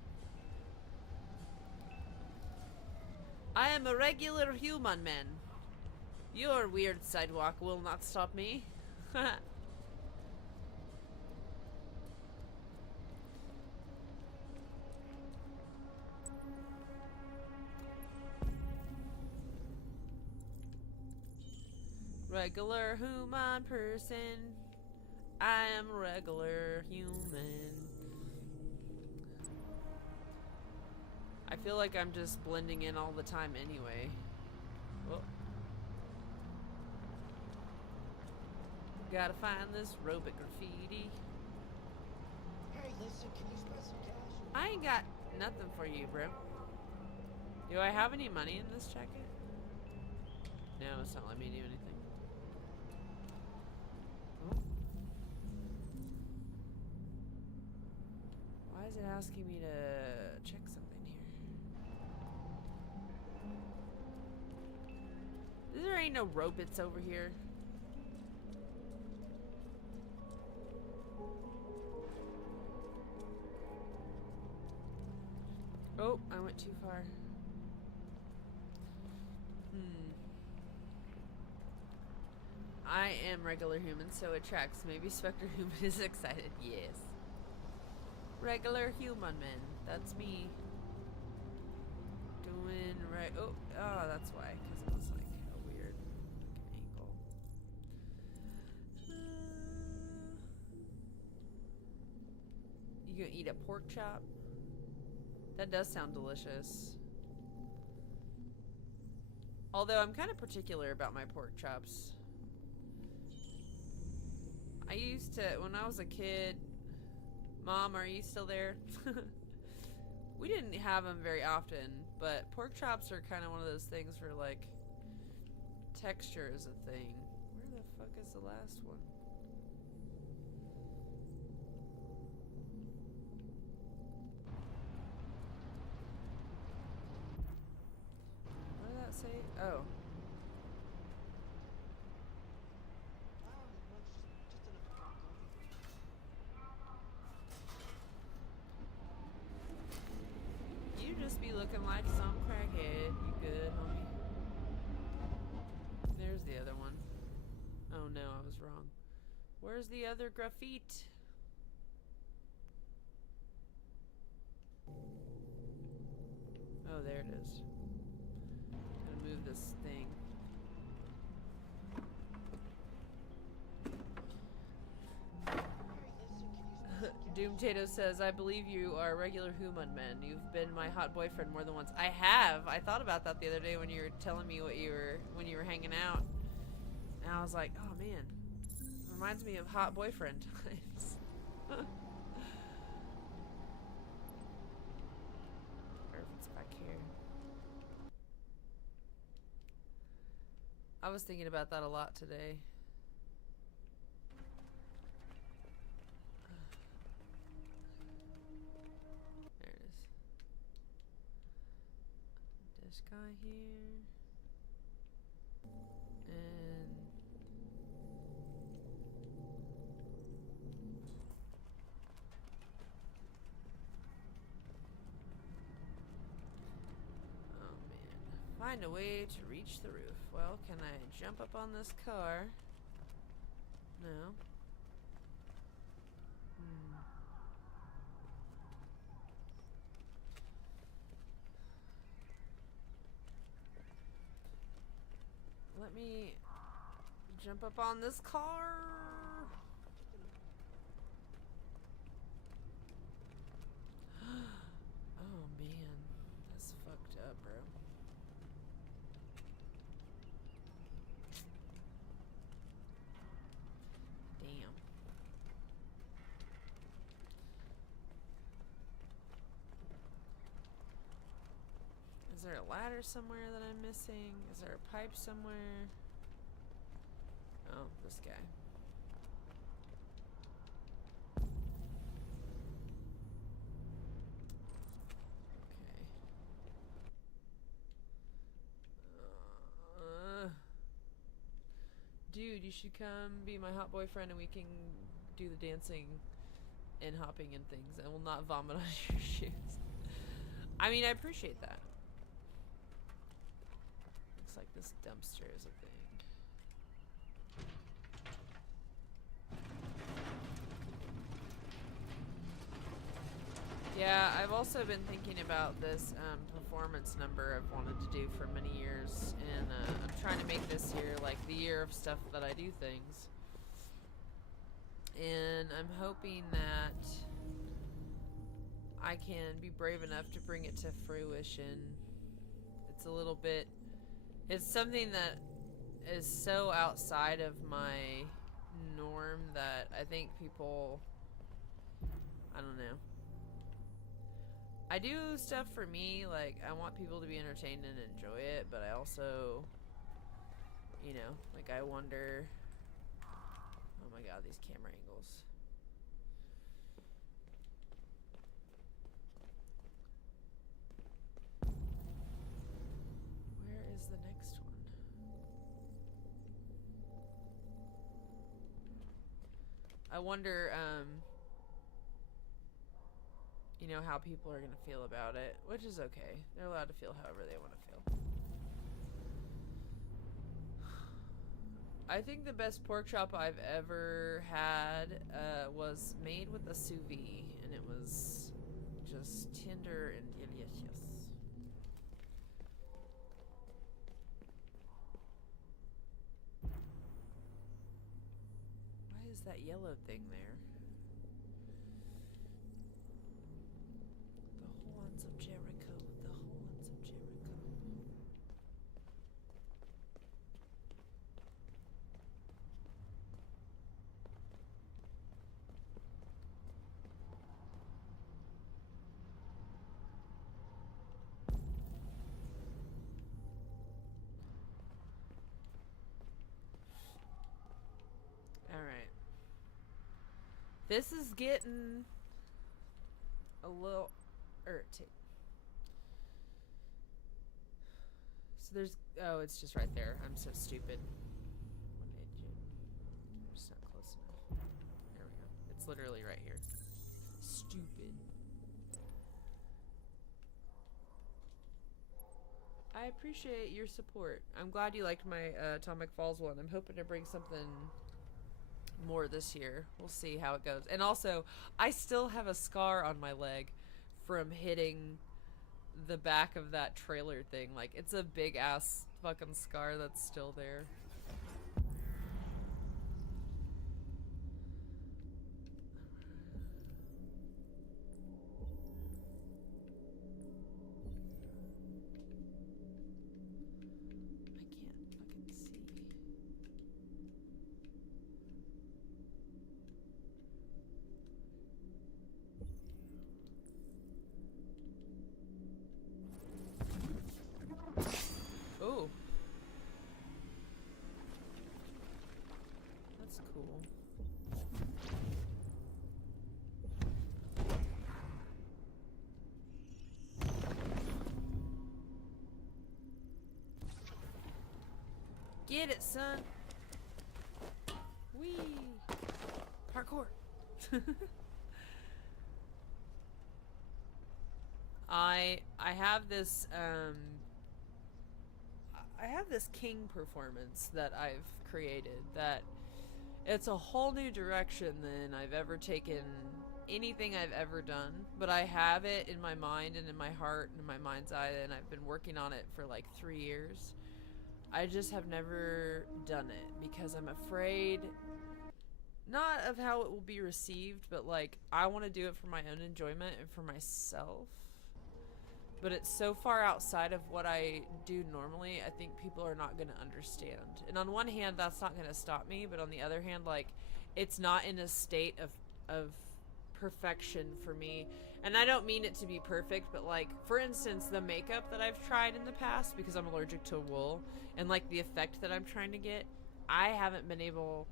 I am a regular human man. Your weird sidewalk will not stop me. Regular human person. I am a regular human. I feel like I'm just blending in all the time anyway. Oh. Gotta find this robot graffiti. Hey, listen, can you spend some cash? I ain't got nothing for you, bro. Do I have any money in this jacket? No, it's not letting me do anything. Oh. Why is it asking me to check something here? There ain't no robots over here. Oh, I went too far. I am regular human, so it tracks. Maybe Spectre Human is excited. Yes. Regular human man. That's me. Doing right. Oh, that's why. Because it was like a weird angle. You gonna eat a pork chop? That does sound delicious. Although I'm kind of particular about my pork chops. I used to, when I was a kid, Mom, are you still there? We didn't have them very often, but pork chops are kind of one of those things where, like, texture is a thing. Where the fuck is the last one? What did that say? Oh. You just be looking like some crackhead. You good, homie? There's the other one. Oh no, I was wrong. Where's the other graffiti? Oh, there it is. Gotta move this thing. Doom Tato says, I believe you are a regular human man. You've been my hot boyfriend more than once. I have. I thought about that the other day when you were telling me what you were when you were hanging out. And I was like, oh man. Reminds me of hot boyfriend times. Or if it's back here. I was thinking about that a lot today. There it is. This guy here. And oh man. Find a way to reach the roof. Well, can I jump up on this car? No. Let me jump up on this car. Oh man, that's fucked up, bro. Damn. Is there a ladder somewhere that I'm missing? Is there a pipe somewhere? Oh, this guy. Okay. Dude, you should come be my hot boyfriend and we can do the dancing and hopping and things. I will not vomit on your shoes. I mean, I appreciate that. Looks like this dumpster is a thing. Yeah, I've also been thinking about this performance number I've wanted to do for many years, and I'm trying to make this year like the year of stuff that I do things. And I'm hoping that I can be brave enough to bring it to fruition. It's a little bit, it's something that is so outside of my norm that I think people, I don't know. I do stuff for me, like I want people to be entertained and enjoy it, but I also, you know, like I wonder, oh my god, these camera angles. Where is the next one? I wonder, you know, how people are gonna feel about it, which is okay. They're allowed to feel however they want to feel. I think the best pork chop I've ever had was made with a sous vide, and it was just tender and delicious. Why is that yellow thing there? Of Jericho, the horns of Jericho. This is getting a little irritating. So there's, oh, it's just right there. I'm so stupid. I'm just not close enough. There we go. It's literally right here. Stupid. I appreciate your support. I'm glad you liked my Atomic Falls one. I'm hoping to bring something more this year. We'll see how it goes. And also, I still have a scar on my leg from hitting the back of that trailer thing. Like, it's a big ass fucking scar that's still there. Oh. That's cool. Get it, son. Whee. Parkour. I have this I have this king performance that I've created that it's a whole new direction than I've ever taken anything I've ever done, but I have it in my mind and in my heart and in my mind's eye, and I've been working on it for like 3 years. I just have never done it because I'm afraid not of how it will be received, but like I want to do it for my own enjoyment and for myself. But it's so far outside of what I do normally, I think people are not going to understand. And on one hand, that's not going to stop me, but on the other hand, like, it's not in a state of perfection for me. And I don't mean it to be perfect, but like, for instance, the makeup that I've tried in the past, because I'm allergic to wool, and like the effect that I'm trying to get, I haven't been able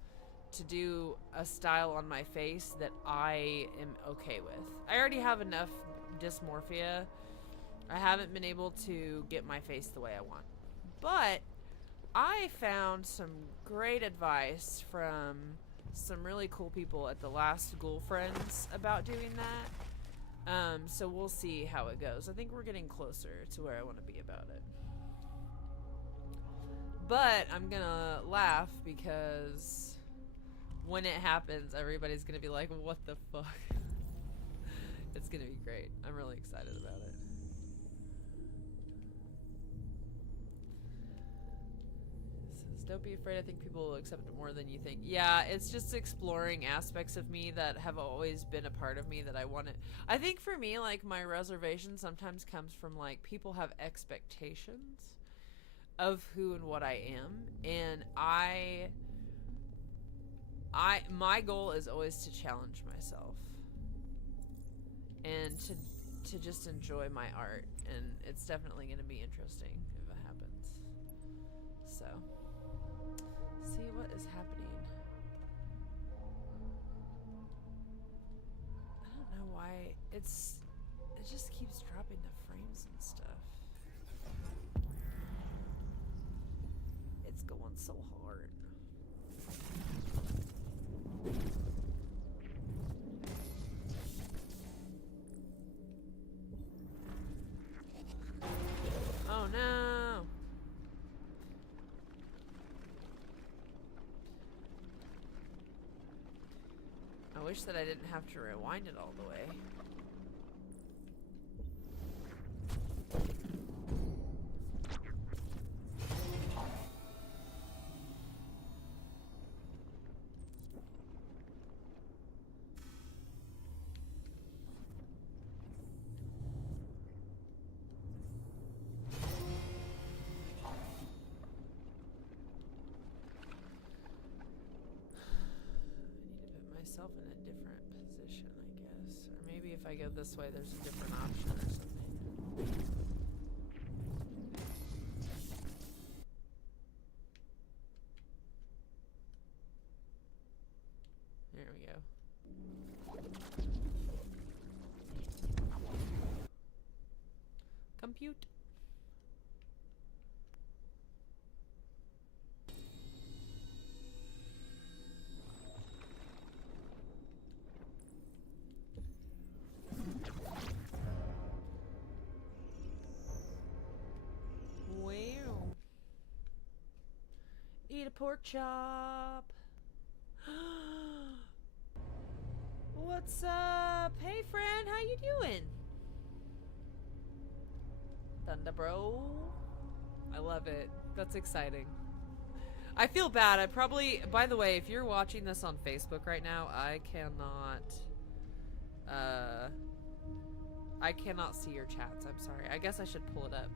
to do a style on my face that I am okay with. I already have enough dysmorphia. I haven't been able to get my face the way I want. But I found some great advice from some really cool people at the last Ghoul Friends about doing that. So we'll see how it goes. I think we're getting closer to where I want to be about it. But I'm gonna laugh because when it happens, everybody's gonna be like, what the fuck? It's gonna be great. I'm really excited about it. Don't be afraid. I think people will accept it more than you think. Yeah, it's just exploring aspects of me that have always been a part of me that I want to. I think for me, like, my reservation sometimes comes from, like, people have expectations of who and what I am. And my goal is always to challenge myself. And to just enjoy my art. And it's definitely going to be interesting if it happens. So... see what is happening. I don't know why it just keeps dropping the frames and stuff. It's going so hard. Oh no. I wish that I didn't have to rewind it all the way. Myself in a different position, I guess. Or maybe if I go this way, there's a different option or something. There we go. pork chop. What's up? Hey friend, how you doing? Thunder bro. I love it. That's exciting. I feel bad. I probably, by the way, if you're watching this on Facebook right now, I cannot see your chats. I'm sorry. I guess I should pull it up.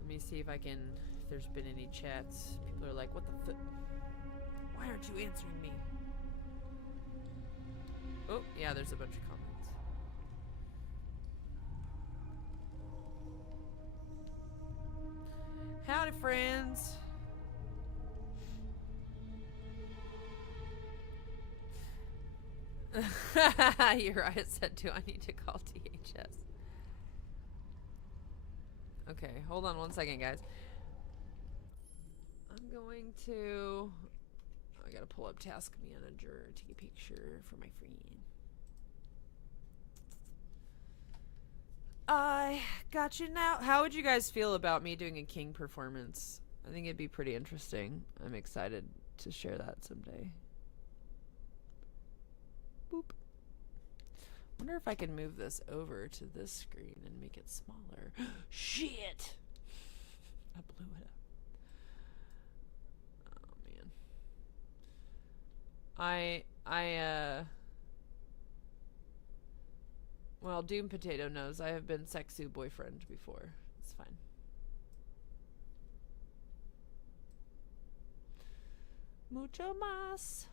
Let me see if I can, if there's been any chats. People are like, what the f- why aren't you answering me? Oh, yeah, there's a bunch of comments. Howdy, friends. You're right, it said, do I need to call THS? Okay, hold on one second, guys. I'm going to... I gotta pull up Task Manager, take a picture for my friend. I got you now. How would you guys feel about me doing a King performance? I think it'd be pretty interesting. I'm excited to share that someday. Boop. Wonder if I can move this over to this screen and make it smaller. Shit! I blew it up. Oh man. Well, Doom Potato knows I have been Sexu boyfriend before. It's fine. Mucho más.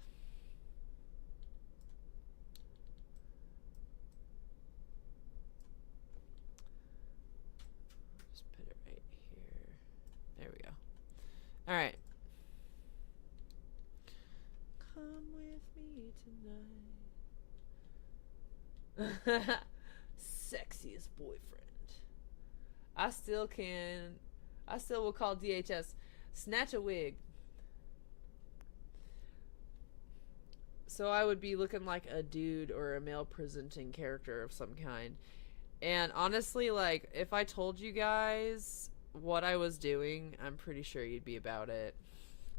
Just put it right here. There we go. All right. Come with me tonight. Sexiest boyfriend. I still will call DHS. Snatch a wig. So I would be looking like a dude or a male presenting character of some kind. And honestly, like, if I told you guys what I was doing, I'm pretty sure you'd be about it.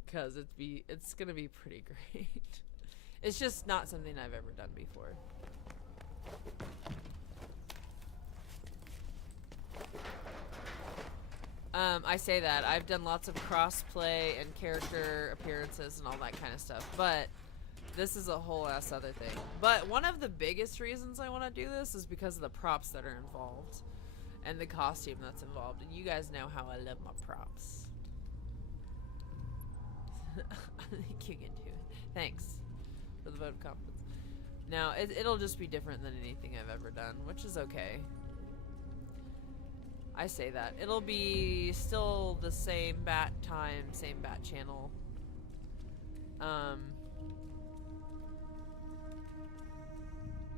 Because it's gonna be pretty great. It's just not something I've ever done before. I say that. I've done lots of crossplay and character appearances and all that kind of stuff. But this is a whole ass other thing. But one of the biggest reasons I want to do this is because of the props that are involved. And the costume that's involved. And you guys know how I love my props. I think you can do it. Thanks for the vote of confidence. Now, it'll just be different than anything I've ever done, which is okay. I say that. It'll be still the same bat time, same bat channel.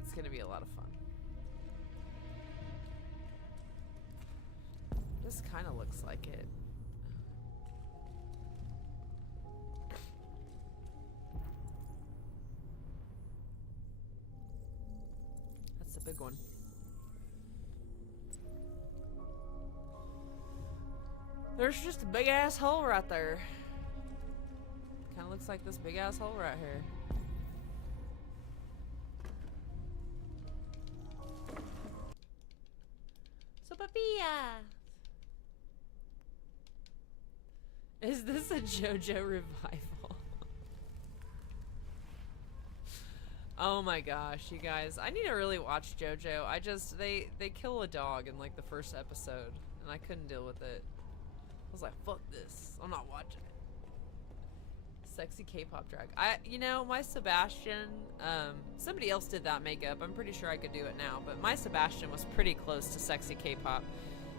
It's gonna be a lot of fun. This kind of looks like it. That's a big one. There's just a big ass hole right there. Kind of looks like this big ass hole right here. So papilla. Is this a JoJo revival? Oh my gosh, you guys. I need to really watch JoJo. They kill a dog in like the first episode and I couldn't deal with it. I was like, fuck this. I'm not watching it. Sexy K-pop drag. My Sebastian, somebody else did that makeup. I'm pretty sure I could do it now, but my Sebastian was pretty close to sexy K-pop.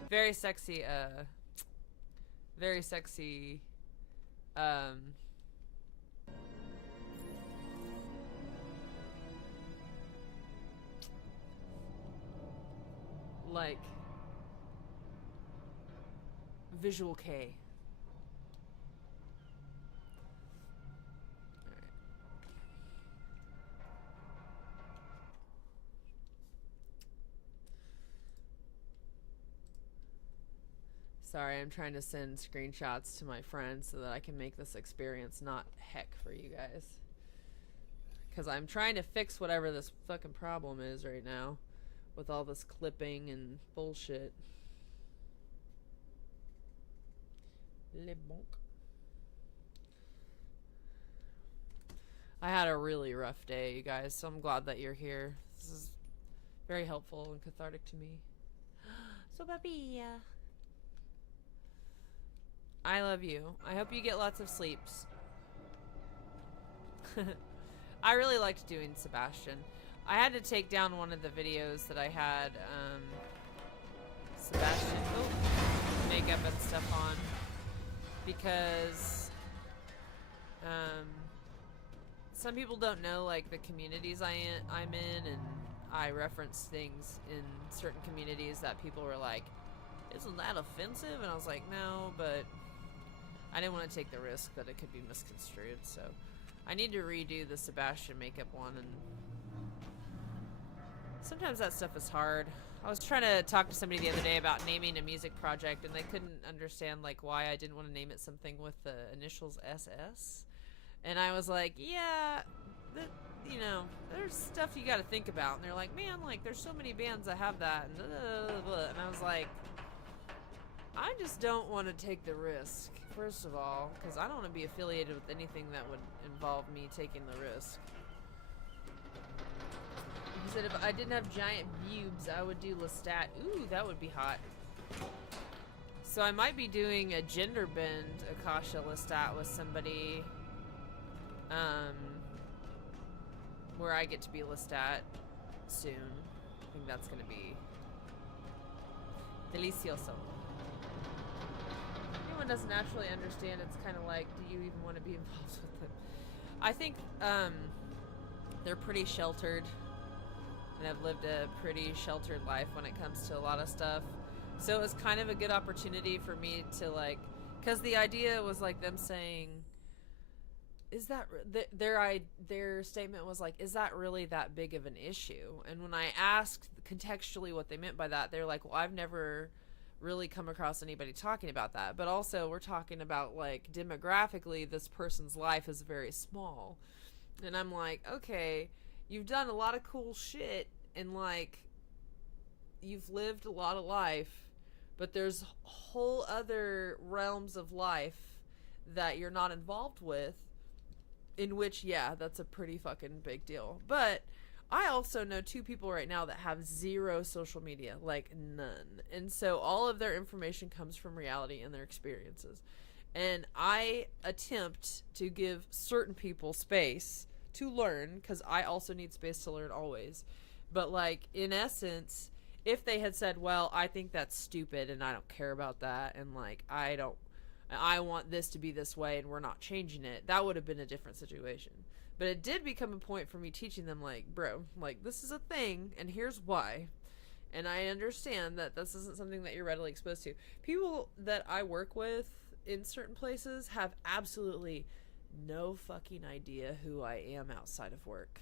Very sexy, like visual K. Sorry, I'm trying to send screenshots to my friends so that I can make this experience not heck for you guys. Because I'm trying to fix whatever this fucking problem is right now with all this clipping and bullshit. Le bonk. I had a really rough day, you guys, so I'm glad that you're here. This is very helpful and cathartic to me. So, baby, I love you. I hope you get lots of sleeps. I really liked doing Sebastian. I had to take down one of the videos that I had Sebastian makeup and stuff on because some people don't know like the communities I'm in, and I reference things in certain communities that people were like, isn't that offensive? And I was like, no, but I didn't want to take the risk that it could be misconstrued, so I need to redo the Sebastian makeup one, and sometimes that stuff is hard. I was trying to talk to somebody the other day about naming a music project, and they couldn't understand like why I didn't want to name it something with the initials SS. And I was like, yeah, you know, there's stuff you got to think about. And they're like, man, like there's so many bands that have that, and blah, blah, blah. And I was like, I just don't want to take the risk, first of all, because I don't want to be affiliated with anything that would involve me taking the risk. He said if I didn't have giant pubes, I would do Lestat. Ooh, that would be hot. So I might be doing a gender bend Akasha Lestat with somebody, where I get to be Lestat soon. I think that's gonna be delicioso. Anyone doesn't naturally understand, it's kind of like, do you even want to be involved with them? I think they're pretty sheltered, and I've lived a pretty sheltered life when it comes to a lot of stuff. So it was kind of a good opportunity for me to like, because the idea was like them saying, is that their statement was like, is that really that big of an issue? And when I asked contextually what they meant by that, they're like, well, I've never really come across anybody talking about that. But also we're talking about like demographically this person's life is very small. And I'm like, okay, you've done a lot of cool shit and like you've lived a lot of life, but there's whole other realms of life that you're not involved with, in which, yeah, that's a pretty fucking big deal. But I also know two people right now that have zero social media, like none. And so all of their information comes from reality and their experiences. And I attempt to give certain people space to learn, because I also need space to learn always. But like, in essence, if they had said, well, I think that's stupid and I don't care about that, and like, I want this to be this way and we're not changing it, that would have been a different situation. But it did become a point for me teaching them, like, bro, like, this is a thing and here's why. And I understand that this isn't something that you're readily exposed to. People that I work with in certain places have absolutely no fucking idea who I am outside of work.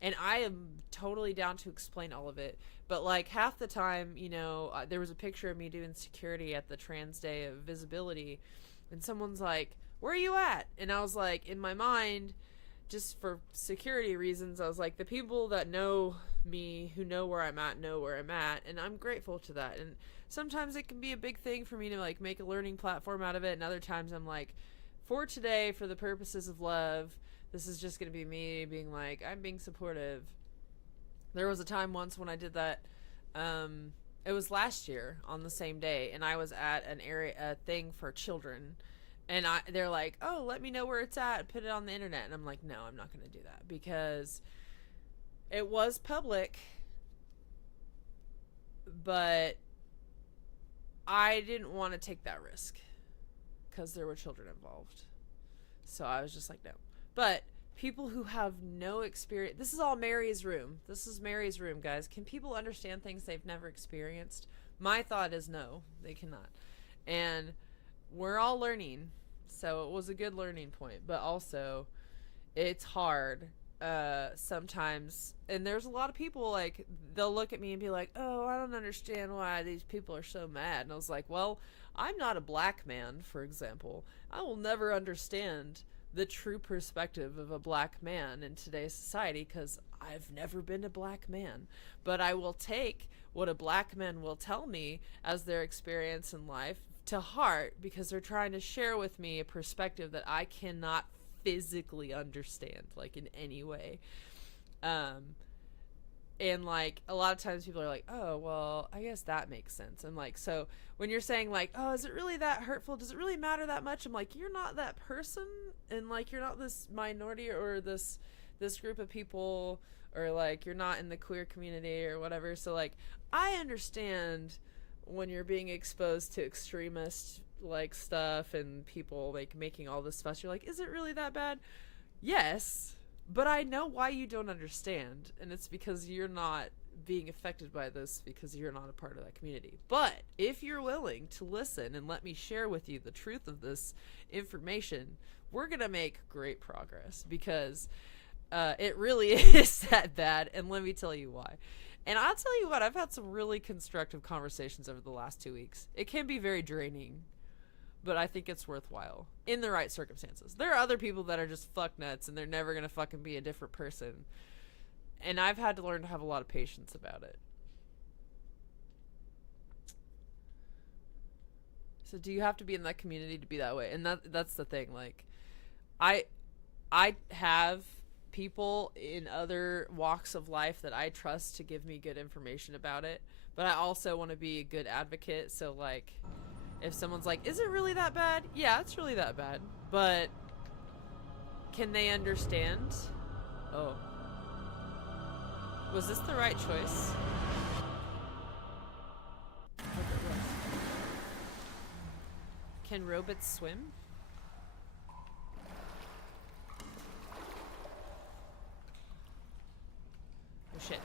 And I am totally down to explain all of it. But like half the time, you know, there was a picture of me doing security at the Trans Day of Visibility, and someone's like, where are you at? And I was like, in my mind, just for security reasons, I was like, the people that know me, who know where I'm at, know where I'm at, and I'm grateful to that. And sometimes it can be a big thing for me to like make a learning platform out of it, and other times I'm like, for today, for the purposes of love, this is just gonna be me being like, I'm being supportive. There was a time once when I did that, it was last year on the same day, and I was at a thing for children, and they're like, oh, let me know where it's at, put it on the internet. And I'm like, no, I'm not gonna do that, because it was public, but I didn't want to take that risk because there were children involved. So I was just like, no. But people who have no experience, this is all Mary's room. This is Mary's room, guys. Can people understand things they've never experienced? My thought is no, they cannot. And we're all learning, so it was a good learning point. But also, it's hard sometimes, and there's a lot of people, like, they'll look at me and be like, oh, I don't understand why these people are so mad. And I was like, well, I'm not a black man, for example. I will never understand the true perspective of a black man in today's society because I've never been a black man. But I will take what a black man will tell me as their experience in life to heart, because they're trying to share with me a perspective that I cannot physically understand, like, in any way. And, like, a lot of times people are like, oh, well, I guess that makes sense. And, like, so when you're saying, like, oh, is it really that hurtful? Does it really matter that much? I'm like, you're not that person, and, like, you're not this minority or this group of people, or, like, you're not in the queer community or whatever. So, like, I understand when you're being exposed to extremist, like, stuff and people, like, making all this fuss. You're like, is it really that bad? Yes, but I know why you don't understand, and it's because you're not being affected by this because you're not a part of that community. But if you're willing to listen and let me share with you the truth of this information, we're gonna make great progress, because it really is that bad, and let me tell you why. And I'll tell you what, I've had some really constructive conversations over the last 2 weeks. It can be very draining, but I think it's worthwhile in the right circumstances. There are other people that are just fuck nuts and they're never going to fucking be a different person. And I've had to learn to have a lot of patience about it. So do you have to be in that community to be that way? And that's the thing. Like, I have people in other walks of life that I trust to give me good information about it, but I also want to be a good advocate. So, like, if someone's like, is it really that bad? Yeah, it's really that bad, but can they understand? Oh, was this the right choice? Can robots swim? Oh shit.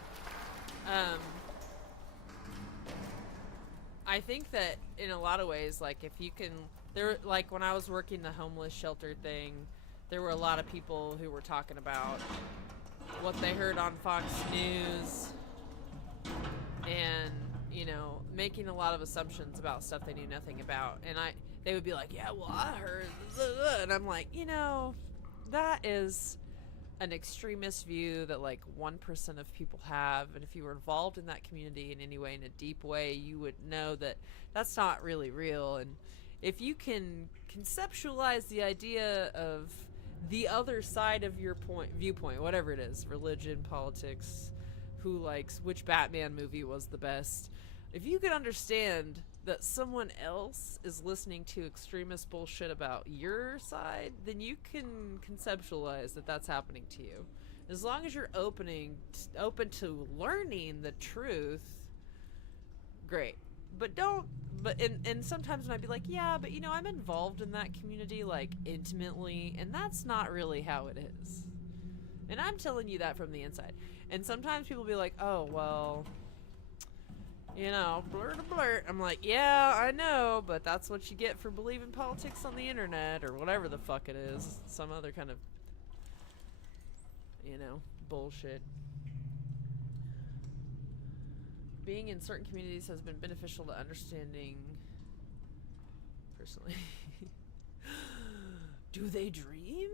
I think that in a lot of ways, like, if you can, like, when I was working the homeless shelter thing, there were a lot of people who were talking about what they heard on Fox News and, you know, making a lot of assumptions about stuff they knew nothing about. And they would be like, yeah, well, I heard, and I'm like, you know, that is an extremist view that, like, 1% of people have, and if you were involved in that community in any way, in a deep way, you would know that that's not really real. And if you can conceptualize the idea of the other side of your viewpoint, whatever it is, religion, politics, who likes which Batman movie was the best, if you can understand that someone else is listening to extremist bullshit about your side, then you can conceptualize that that's happening to you. As long as you're open to learning the truth, great. But and sometimes when I'd be like, yeah, but, you know, I'm involved in that community, like, intimately, and that's not really how it is. And I'm telling you that from the inside. And sometimes people be like, oh, well, you know, blur to blur. I'm like, yeah, I know, but that's what you get for believing politics on the internet, or whatever the fuck it is. Some other kind of, you know, bullshit. Being in certain communities has been beneficial to understanding personally. Do they dream?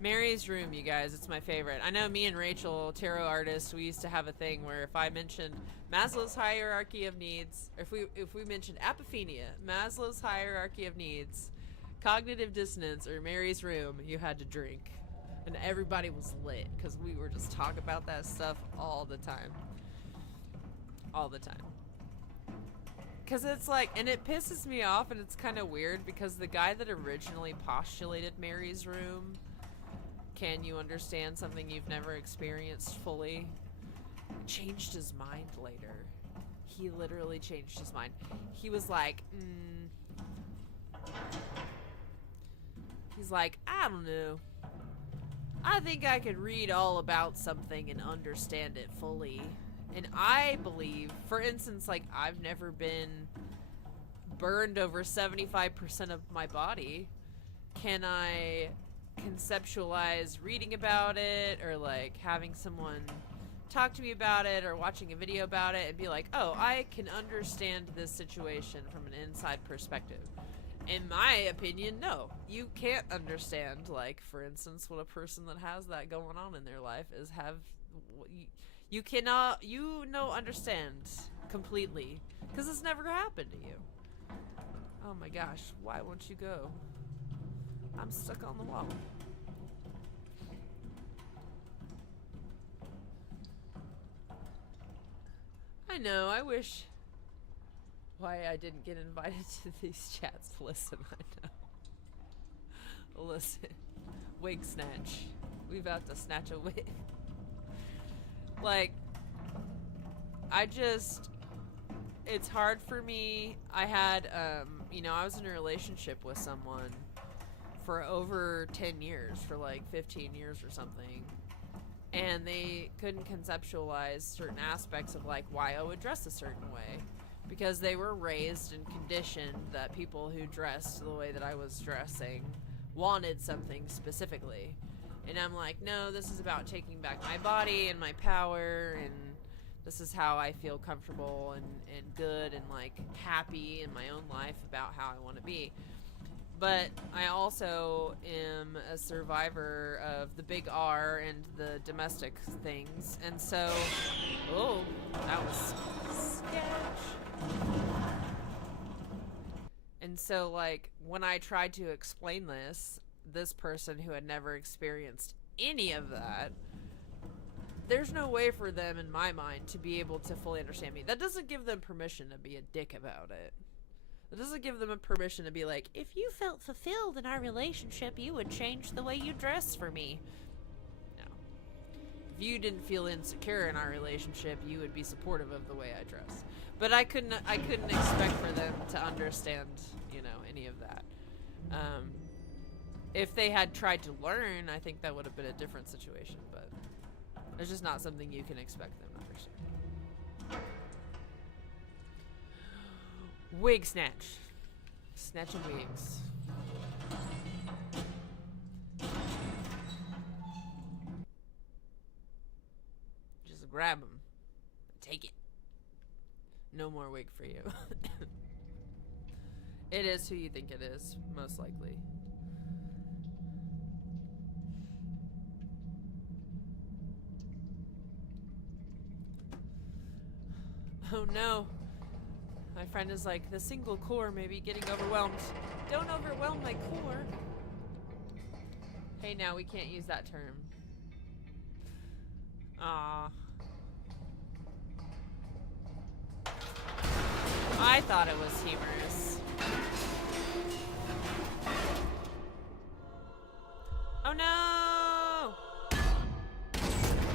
Mary's Room, you guys, it's my favorite. I know me and Rachel, tarot artists, we used to have a thing where if I mentioned Maslow's hierarchy of needs, or if we mentioned apophenia, Maslow's hierarchy of needs, cognitive dissonance, or Mary's Room, you had to drink. And everybody was lit, because we were just talking about that stuff all the time. All the time. Because it's like, and it pisses me off, and it's kind of weird, because the guy that originally postulated Mary's Room, can you understand something you've never experienced fully, changed his mind later. He literally changed his mind. He was like, he's like, I don't know. I think I could read all about something and understand it fully. And I believe, for instance, like, I've never been burned over 75% of my body. Can I conceptualize reading about it or like having someone talk to me about it or watching a video about it and be like, oh, I can understand this situation from an inside perspective. In my opinion, no. You can't understand, like, for instance, what a person that has that going on in their life is have... You cannot, understand completely. Because it's never happened to you. Oh my gosh, why won't you go? I'm stuck on the wall. I know, I wish... Why I didn't get invited to these chats. Listen, I know. Listen. Wig snatch. We about to snatch a wig. Like, I just... It's hard for me. I had, I was in a relationship with someone for over 10 years, for like 15 years or something. And they couldn't conceptualize certain aspects of like why I would dress a certain way. Because they were raised and conditioned that people who dressed the way that I was dressing wanted something specifically. And I'm like, no, this is about taking back my body and my power, and this is how I feel comfortable and good and like happy in my own life about how I want to be. But I also am a survivor of the big R and the domestic things. And so, oh, that was sketch. And so, like, when I tried to explain this person who had never experienced any of that, there's no way for them, in my mind, to be able to fully understand me. That doesn't give them permission to be a dick about it. It doesn't give them a permission to be like, if you felt fulfilled in our relationship, you would change the way you dress for me. No. If you didn't feel insecure in our relationship, you would be supportive of the way I dress. But I couldn't expect for them to understand, any of that. If they had tried to learn, I think that would have been a different situation, but it's just not something you can expect them to understand. Wig snatch. Snatching wigs. Just grab them. Take it. No more wig for you. It is who you think it is, most likely. Oh no. My friend is like, the single core may be getting overwhelmed. Don't overwhelm my core. Hey, now we can't use that term. Ah. I thought it was humorous. Oh no!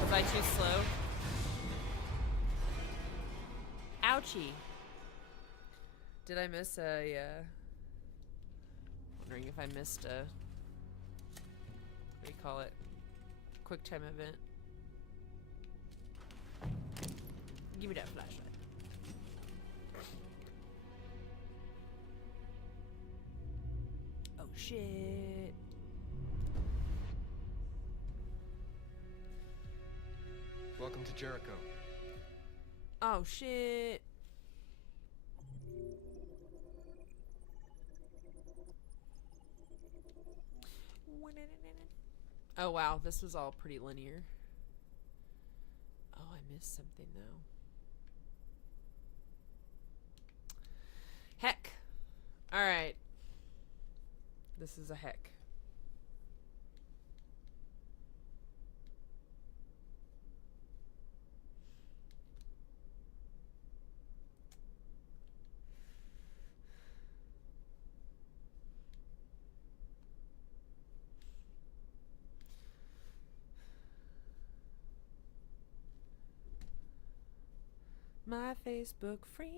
Was I too slow? Ouchie. Did I miss a, wondering if I missed a, what do you call it? Quick time event. Give me that flashlight. Oh shit. Welcome to Jericho. Oh shit. Oh wow, this was all pretty linear. Oh, I missed something though. Heck. Alright. This is a heck. My Facebook friends.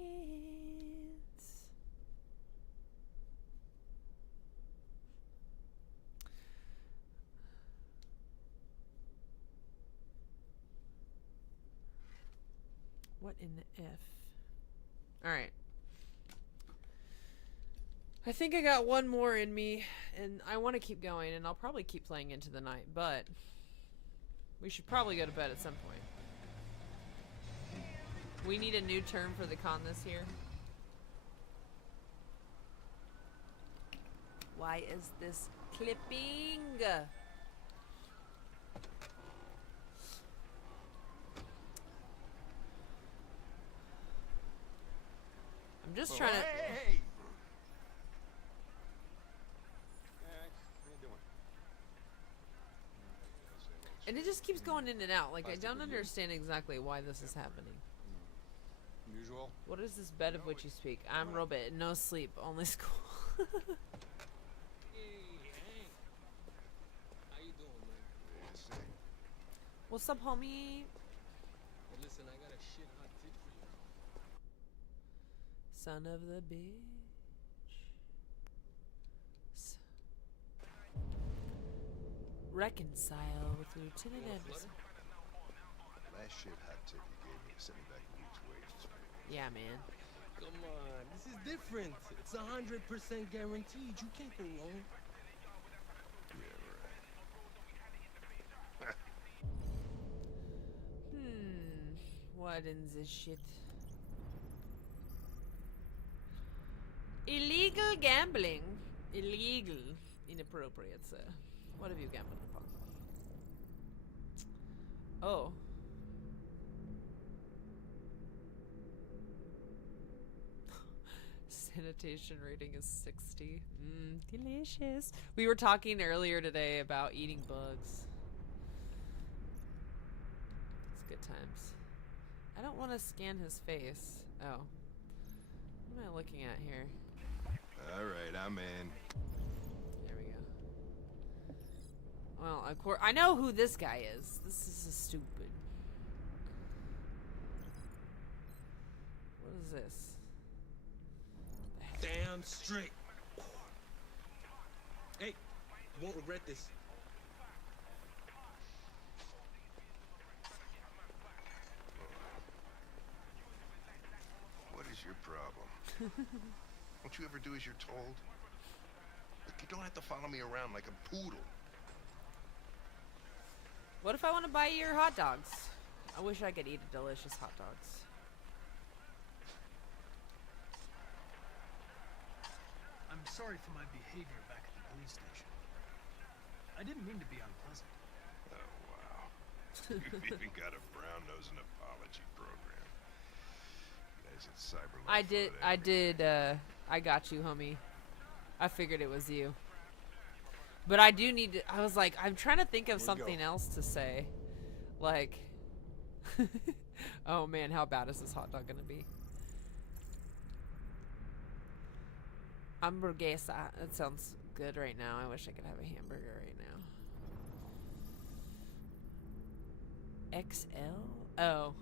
What in the F? All right. I think I got one more in me, and I want to keep going, and I'll probably keep playing into the night, but we should probably go to bed at some point. We need a new term for the con this year. Why is this clipping? I'm just trying to... Hey! And it just keeps going in and out. Like, I don't understand exactly why this is happening. Usual. What is this bed of which you speak? I'm Robert. No sleep. Only school. Hey, Hank. How you doing, man? What's up, homie? Well, listen, I got a shit hot tip for you. Son of the bitch. Reconcile with Lieutenant Anderson. Last shit hot tip you gave me sent me back a week's wages. Yeah, man. Come on, this is different. It's 100% guaranteed. You can't go wrong. Yeah, right. What in this shit? Illegal gambling. Illegal. Inappropriate, sir. What have you gambled upon? Oh. Sanitation rating is 60. Delicious. We were talking earlier today about eating bugs. It's good times. I don't want to scan his face. Oh. What am I looking at here? Alright, I'm in. There we go. Well, of course, I know who this guy is. This is stupid. What is this? Damn straight. Hey, you won't regret this. What is your problem? Don't you ever do as you're told? Look, you don't have to follow me around like a poodle. What if I want to buy your hot dogs? I wish I could eat a delicious hot dogs. I'm sorry for my behavior back at the police station. I didn't mean to be unpleasant. Oh, wow. You've even got a brown-nosing apology program. You guys at Cyberlife. I got you, homie. I figured it was you. But I do need to, I was like, I'm trying to think of something else to say. Like, oh man, how bad is this hot dog gonna be? Hamburguesa. That sounds good right now. I wish I could have a hamburger right now. XL? Oh.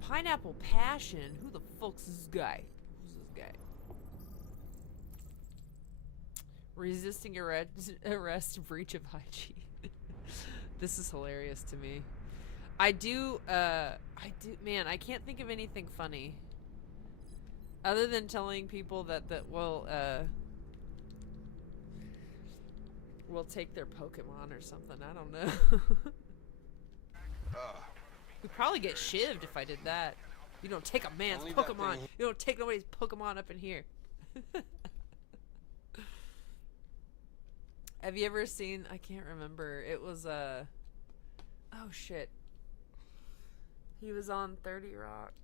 Pineapple Passion. Who the fuck's this guy? Who's this guy? Resisting arrest, breach of hygiene. This is hilarious to me. Man, I can't think of anything funny. Other than telling people that we'll take their Pokemon or something. I don't know. We'd probably get shivved if I did that. You don't take a man's Pokemon. You don't take nobody's Pokemon up in here. Have you ever seen, I can't remember, it was oh shit, he was on 30 Rock,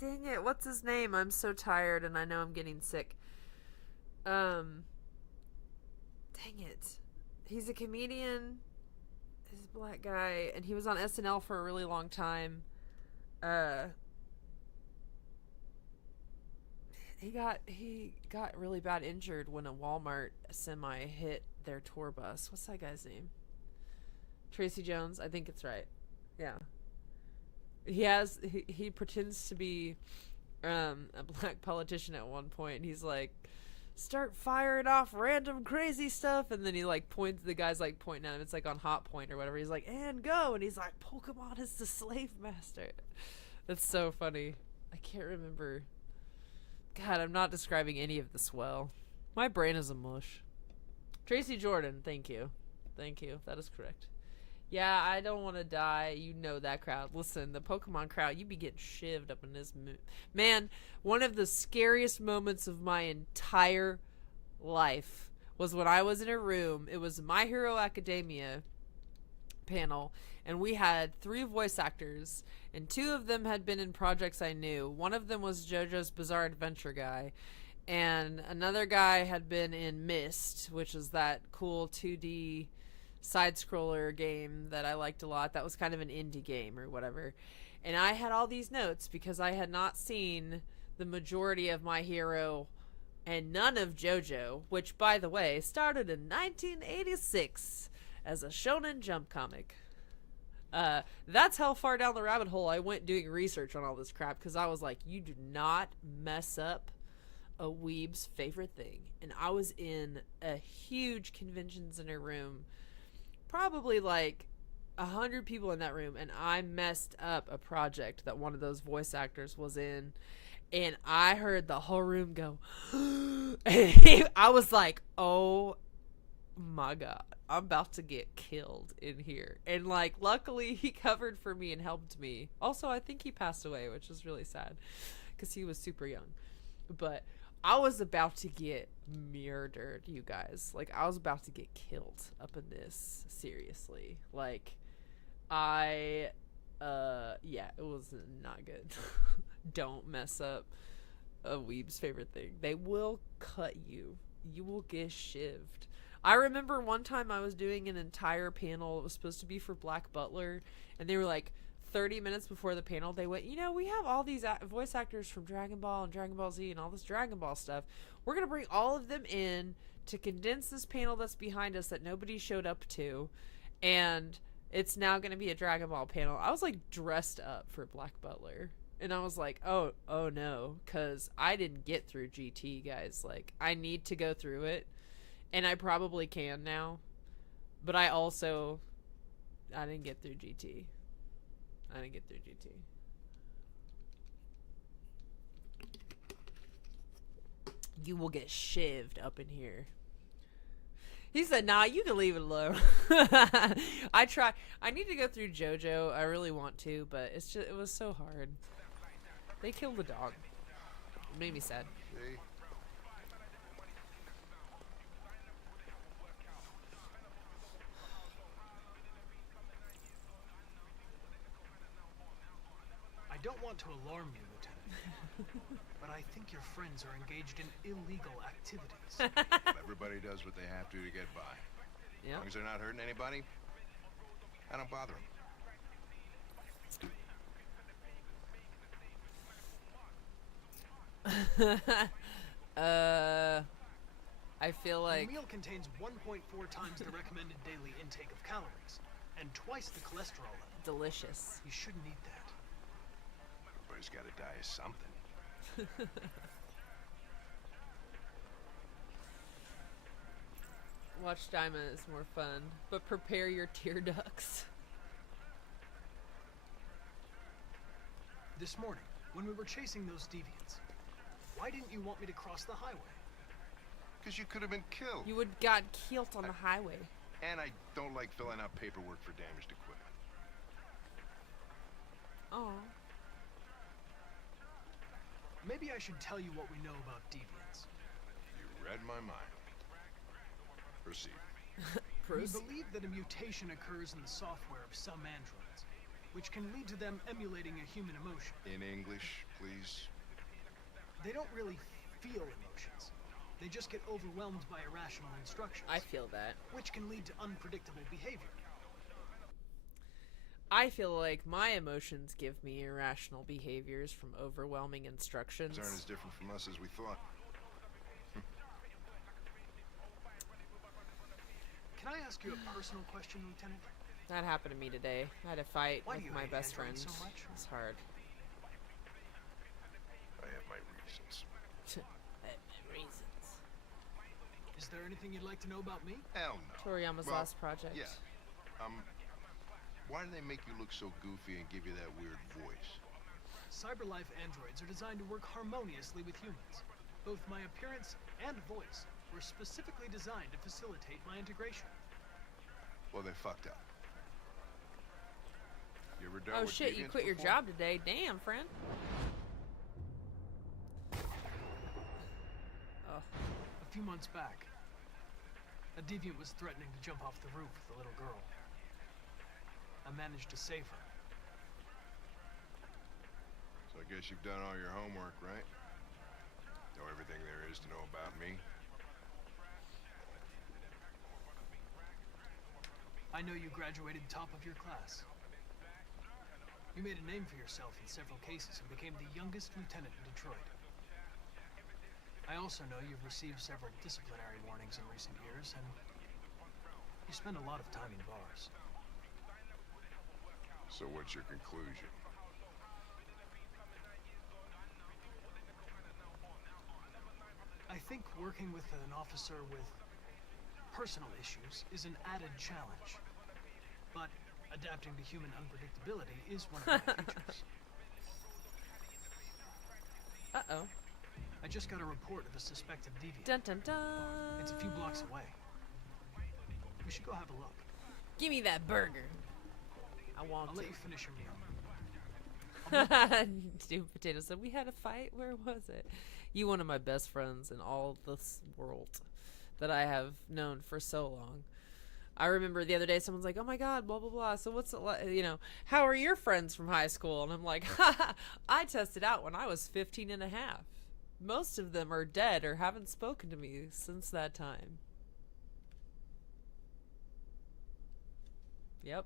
dang it, what's his name? I'm so tired and I know I'm getting sick. Dang it, he's a comedian, he's a black guy, and he was on SNL for a really long time. He got really bad injured when a Walmart semi hit their tour bus. What's that guy's name? Tracy Jones, I think it's right. Yeah. He pretends to be a black politician at one point, and he's like, start firing off random crazy stuff, and then he like points, the guy's like pointing at him, it's like on Hot Point or whatever, he's like, and go, and he's like, Pokemon is the slave master. That's so funny. I can't remember. God, I'm not describing any of this well. My brain is a mush. Tracy Jordan, thank you. Thank you. That is correct. Yeah, I don't want to die. You know that crowd. Listen, the Pokemon crowd, you be getting shivved up in this. Man, one of the scariest moments of my entire life was when I was in a room. It was My Hero Academia panel, and we had 3 voice actors, and 2 of them had been in projects I knew. One of them was JoJo's Bizarre Adventure guy, and another guy had been in Myst, which is that cool 2D side-scroller game that I liked a lot. That was kind of an indie game or whatever. And I had all these notes because I had not seen the majority of My Hero and none of JoJo, which, by the way, started in 1986 as a Shonen Jump comic. That's how far down the rabbit hole I went doing research on all this crap, because I was like, you do not mess up a weeb's favorite thing. And I was in a huge convention center room, probably like 100 people in that room, and I messed up a project that one of those voice actors was in, and I heard the whole room go and I was like, oh my god, I'm about to get killed in here. And like, luckily he covered for me and helped me. Also, I think he passed away, which is really sad because he was super young. But I was about to get murdered, you guys. Like, I was about to get killed up in this. Seriously. Like, yeah, it was not good. Don't mess up a weeb's favorite thing. They will cut you. You will get shivved. I remember one time I was doing an entire panel. It was supposed to be for Black Butler, and they were like 30 minutes before the panel, they went, you know, we have all these voice actors from Dragon Ball and Dragon Ball Z and all this Dragon Ball stuff. We're going to bring all of them in to condense this panel that's behind us that nobody showed up to, and it's now going to be a Dragon Ball panel. I was like dressed up for Black Butler, and I was like, oh no, because I didn't get through GT, guys. Like, I need to go through it, and I probably can now, but I didn't get through GT. I didn't get through GT. You will get shivved up in here. He said, nah, you can leave it alone. I try. I need to go through JoJo. I really want to, but it's just, it was so hard. They killed the dog. It made me sad. Hey. I don't want to alarm you, Lieutenant, but I think your friends are engaged in illegal activities. Everybody does what they have to get by. As long as they're not hurting anybody, I don't bother them. I feel like... The meal contains 1.4 times the recommended daily intake of calories, and twice the cholesterol level. Delicious. You shouldn't eat that. Everybody's got to die of something. Watch Daima is more fun, but prepare your tear ducts. This morning, when we were chasing those deviants, why didn't you want me to cross the highway? Because you could have been killed. You would got killed on the highway. And I don't like filling out paperwork for damaged equipment. Oh. Maybe I should tell you what we know about deviants. You read my mind. Proceed. We believe that a mutation occurs in the software of some androids, which can lead to them emulating a human emotion. In English, please. They don't really feel emotions. They just get overwhelmed by irrational instructions. I feel that. Which can lead to unpredictable behavior. I feel like my emotions give me irrational behaviors from overwhelming instructions. These aren't as different from us as we thought. Can I ask you a personal question, Lieutenant? That happened to me today. I had a fight with my best friend. So much? It's hard. I have my reasons. Is there anything you'd like to know about me? Hell no. Toriyama's last project. Yeah. Why do they make you look so goofy and give you that weird voice? CyberLife androids are designed to work harmoniously with humans. Both my appearance and voice were specifically designed to facilitate my integration. Well, they fucked up. You ever done Oh with shit, you deviants quit your before? job today. Damn, friend. Oh. A few months back, a deviant was threatening to jump off the roof with a little girl. I managed to save her. So I guess you've done all your homework, right? Know everything there is to know about me? I know you graduated top of your class. You made a name for yourself in several cases and became the youngest lieutenant in Detroit. I also know you've received several disciplinary warnings in recent years, and you spend a lot of time in bars. So what's your conclusion? I think working with an officer with personal issues is an added challenge. But adapting to human unpredictability is one of my features. Uh-oh. I just got a report of a suspected deviant. Dun dun dun. It's a few blocks away. We should go have a look. Give me that burger. I want I'll to. let you finish your meal. Stupid Potato said, we had a fight? Where was it? You one of my best friends in all this world that I have known for so long. I remember the other day someone's like, oh my god, blah blah blah, so what's it like, you know, how are your friends from high school? And I'm like, haha, I tested out when I was 15 and a half. Most of them are dead or haven't spoken to me since that time. Yep,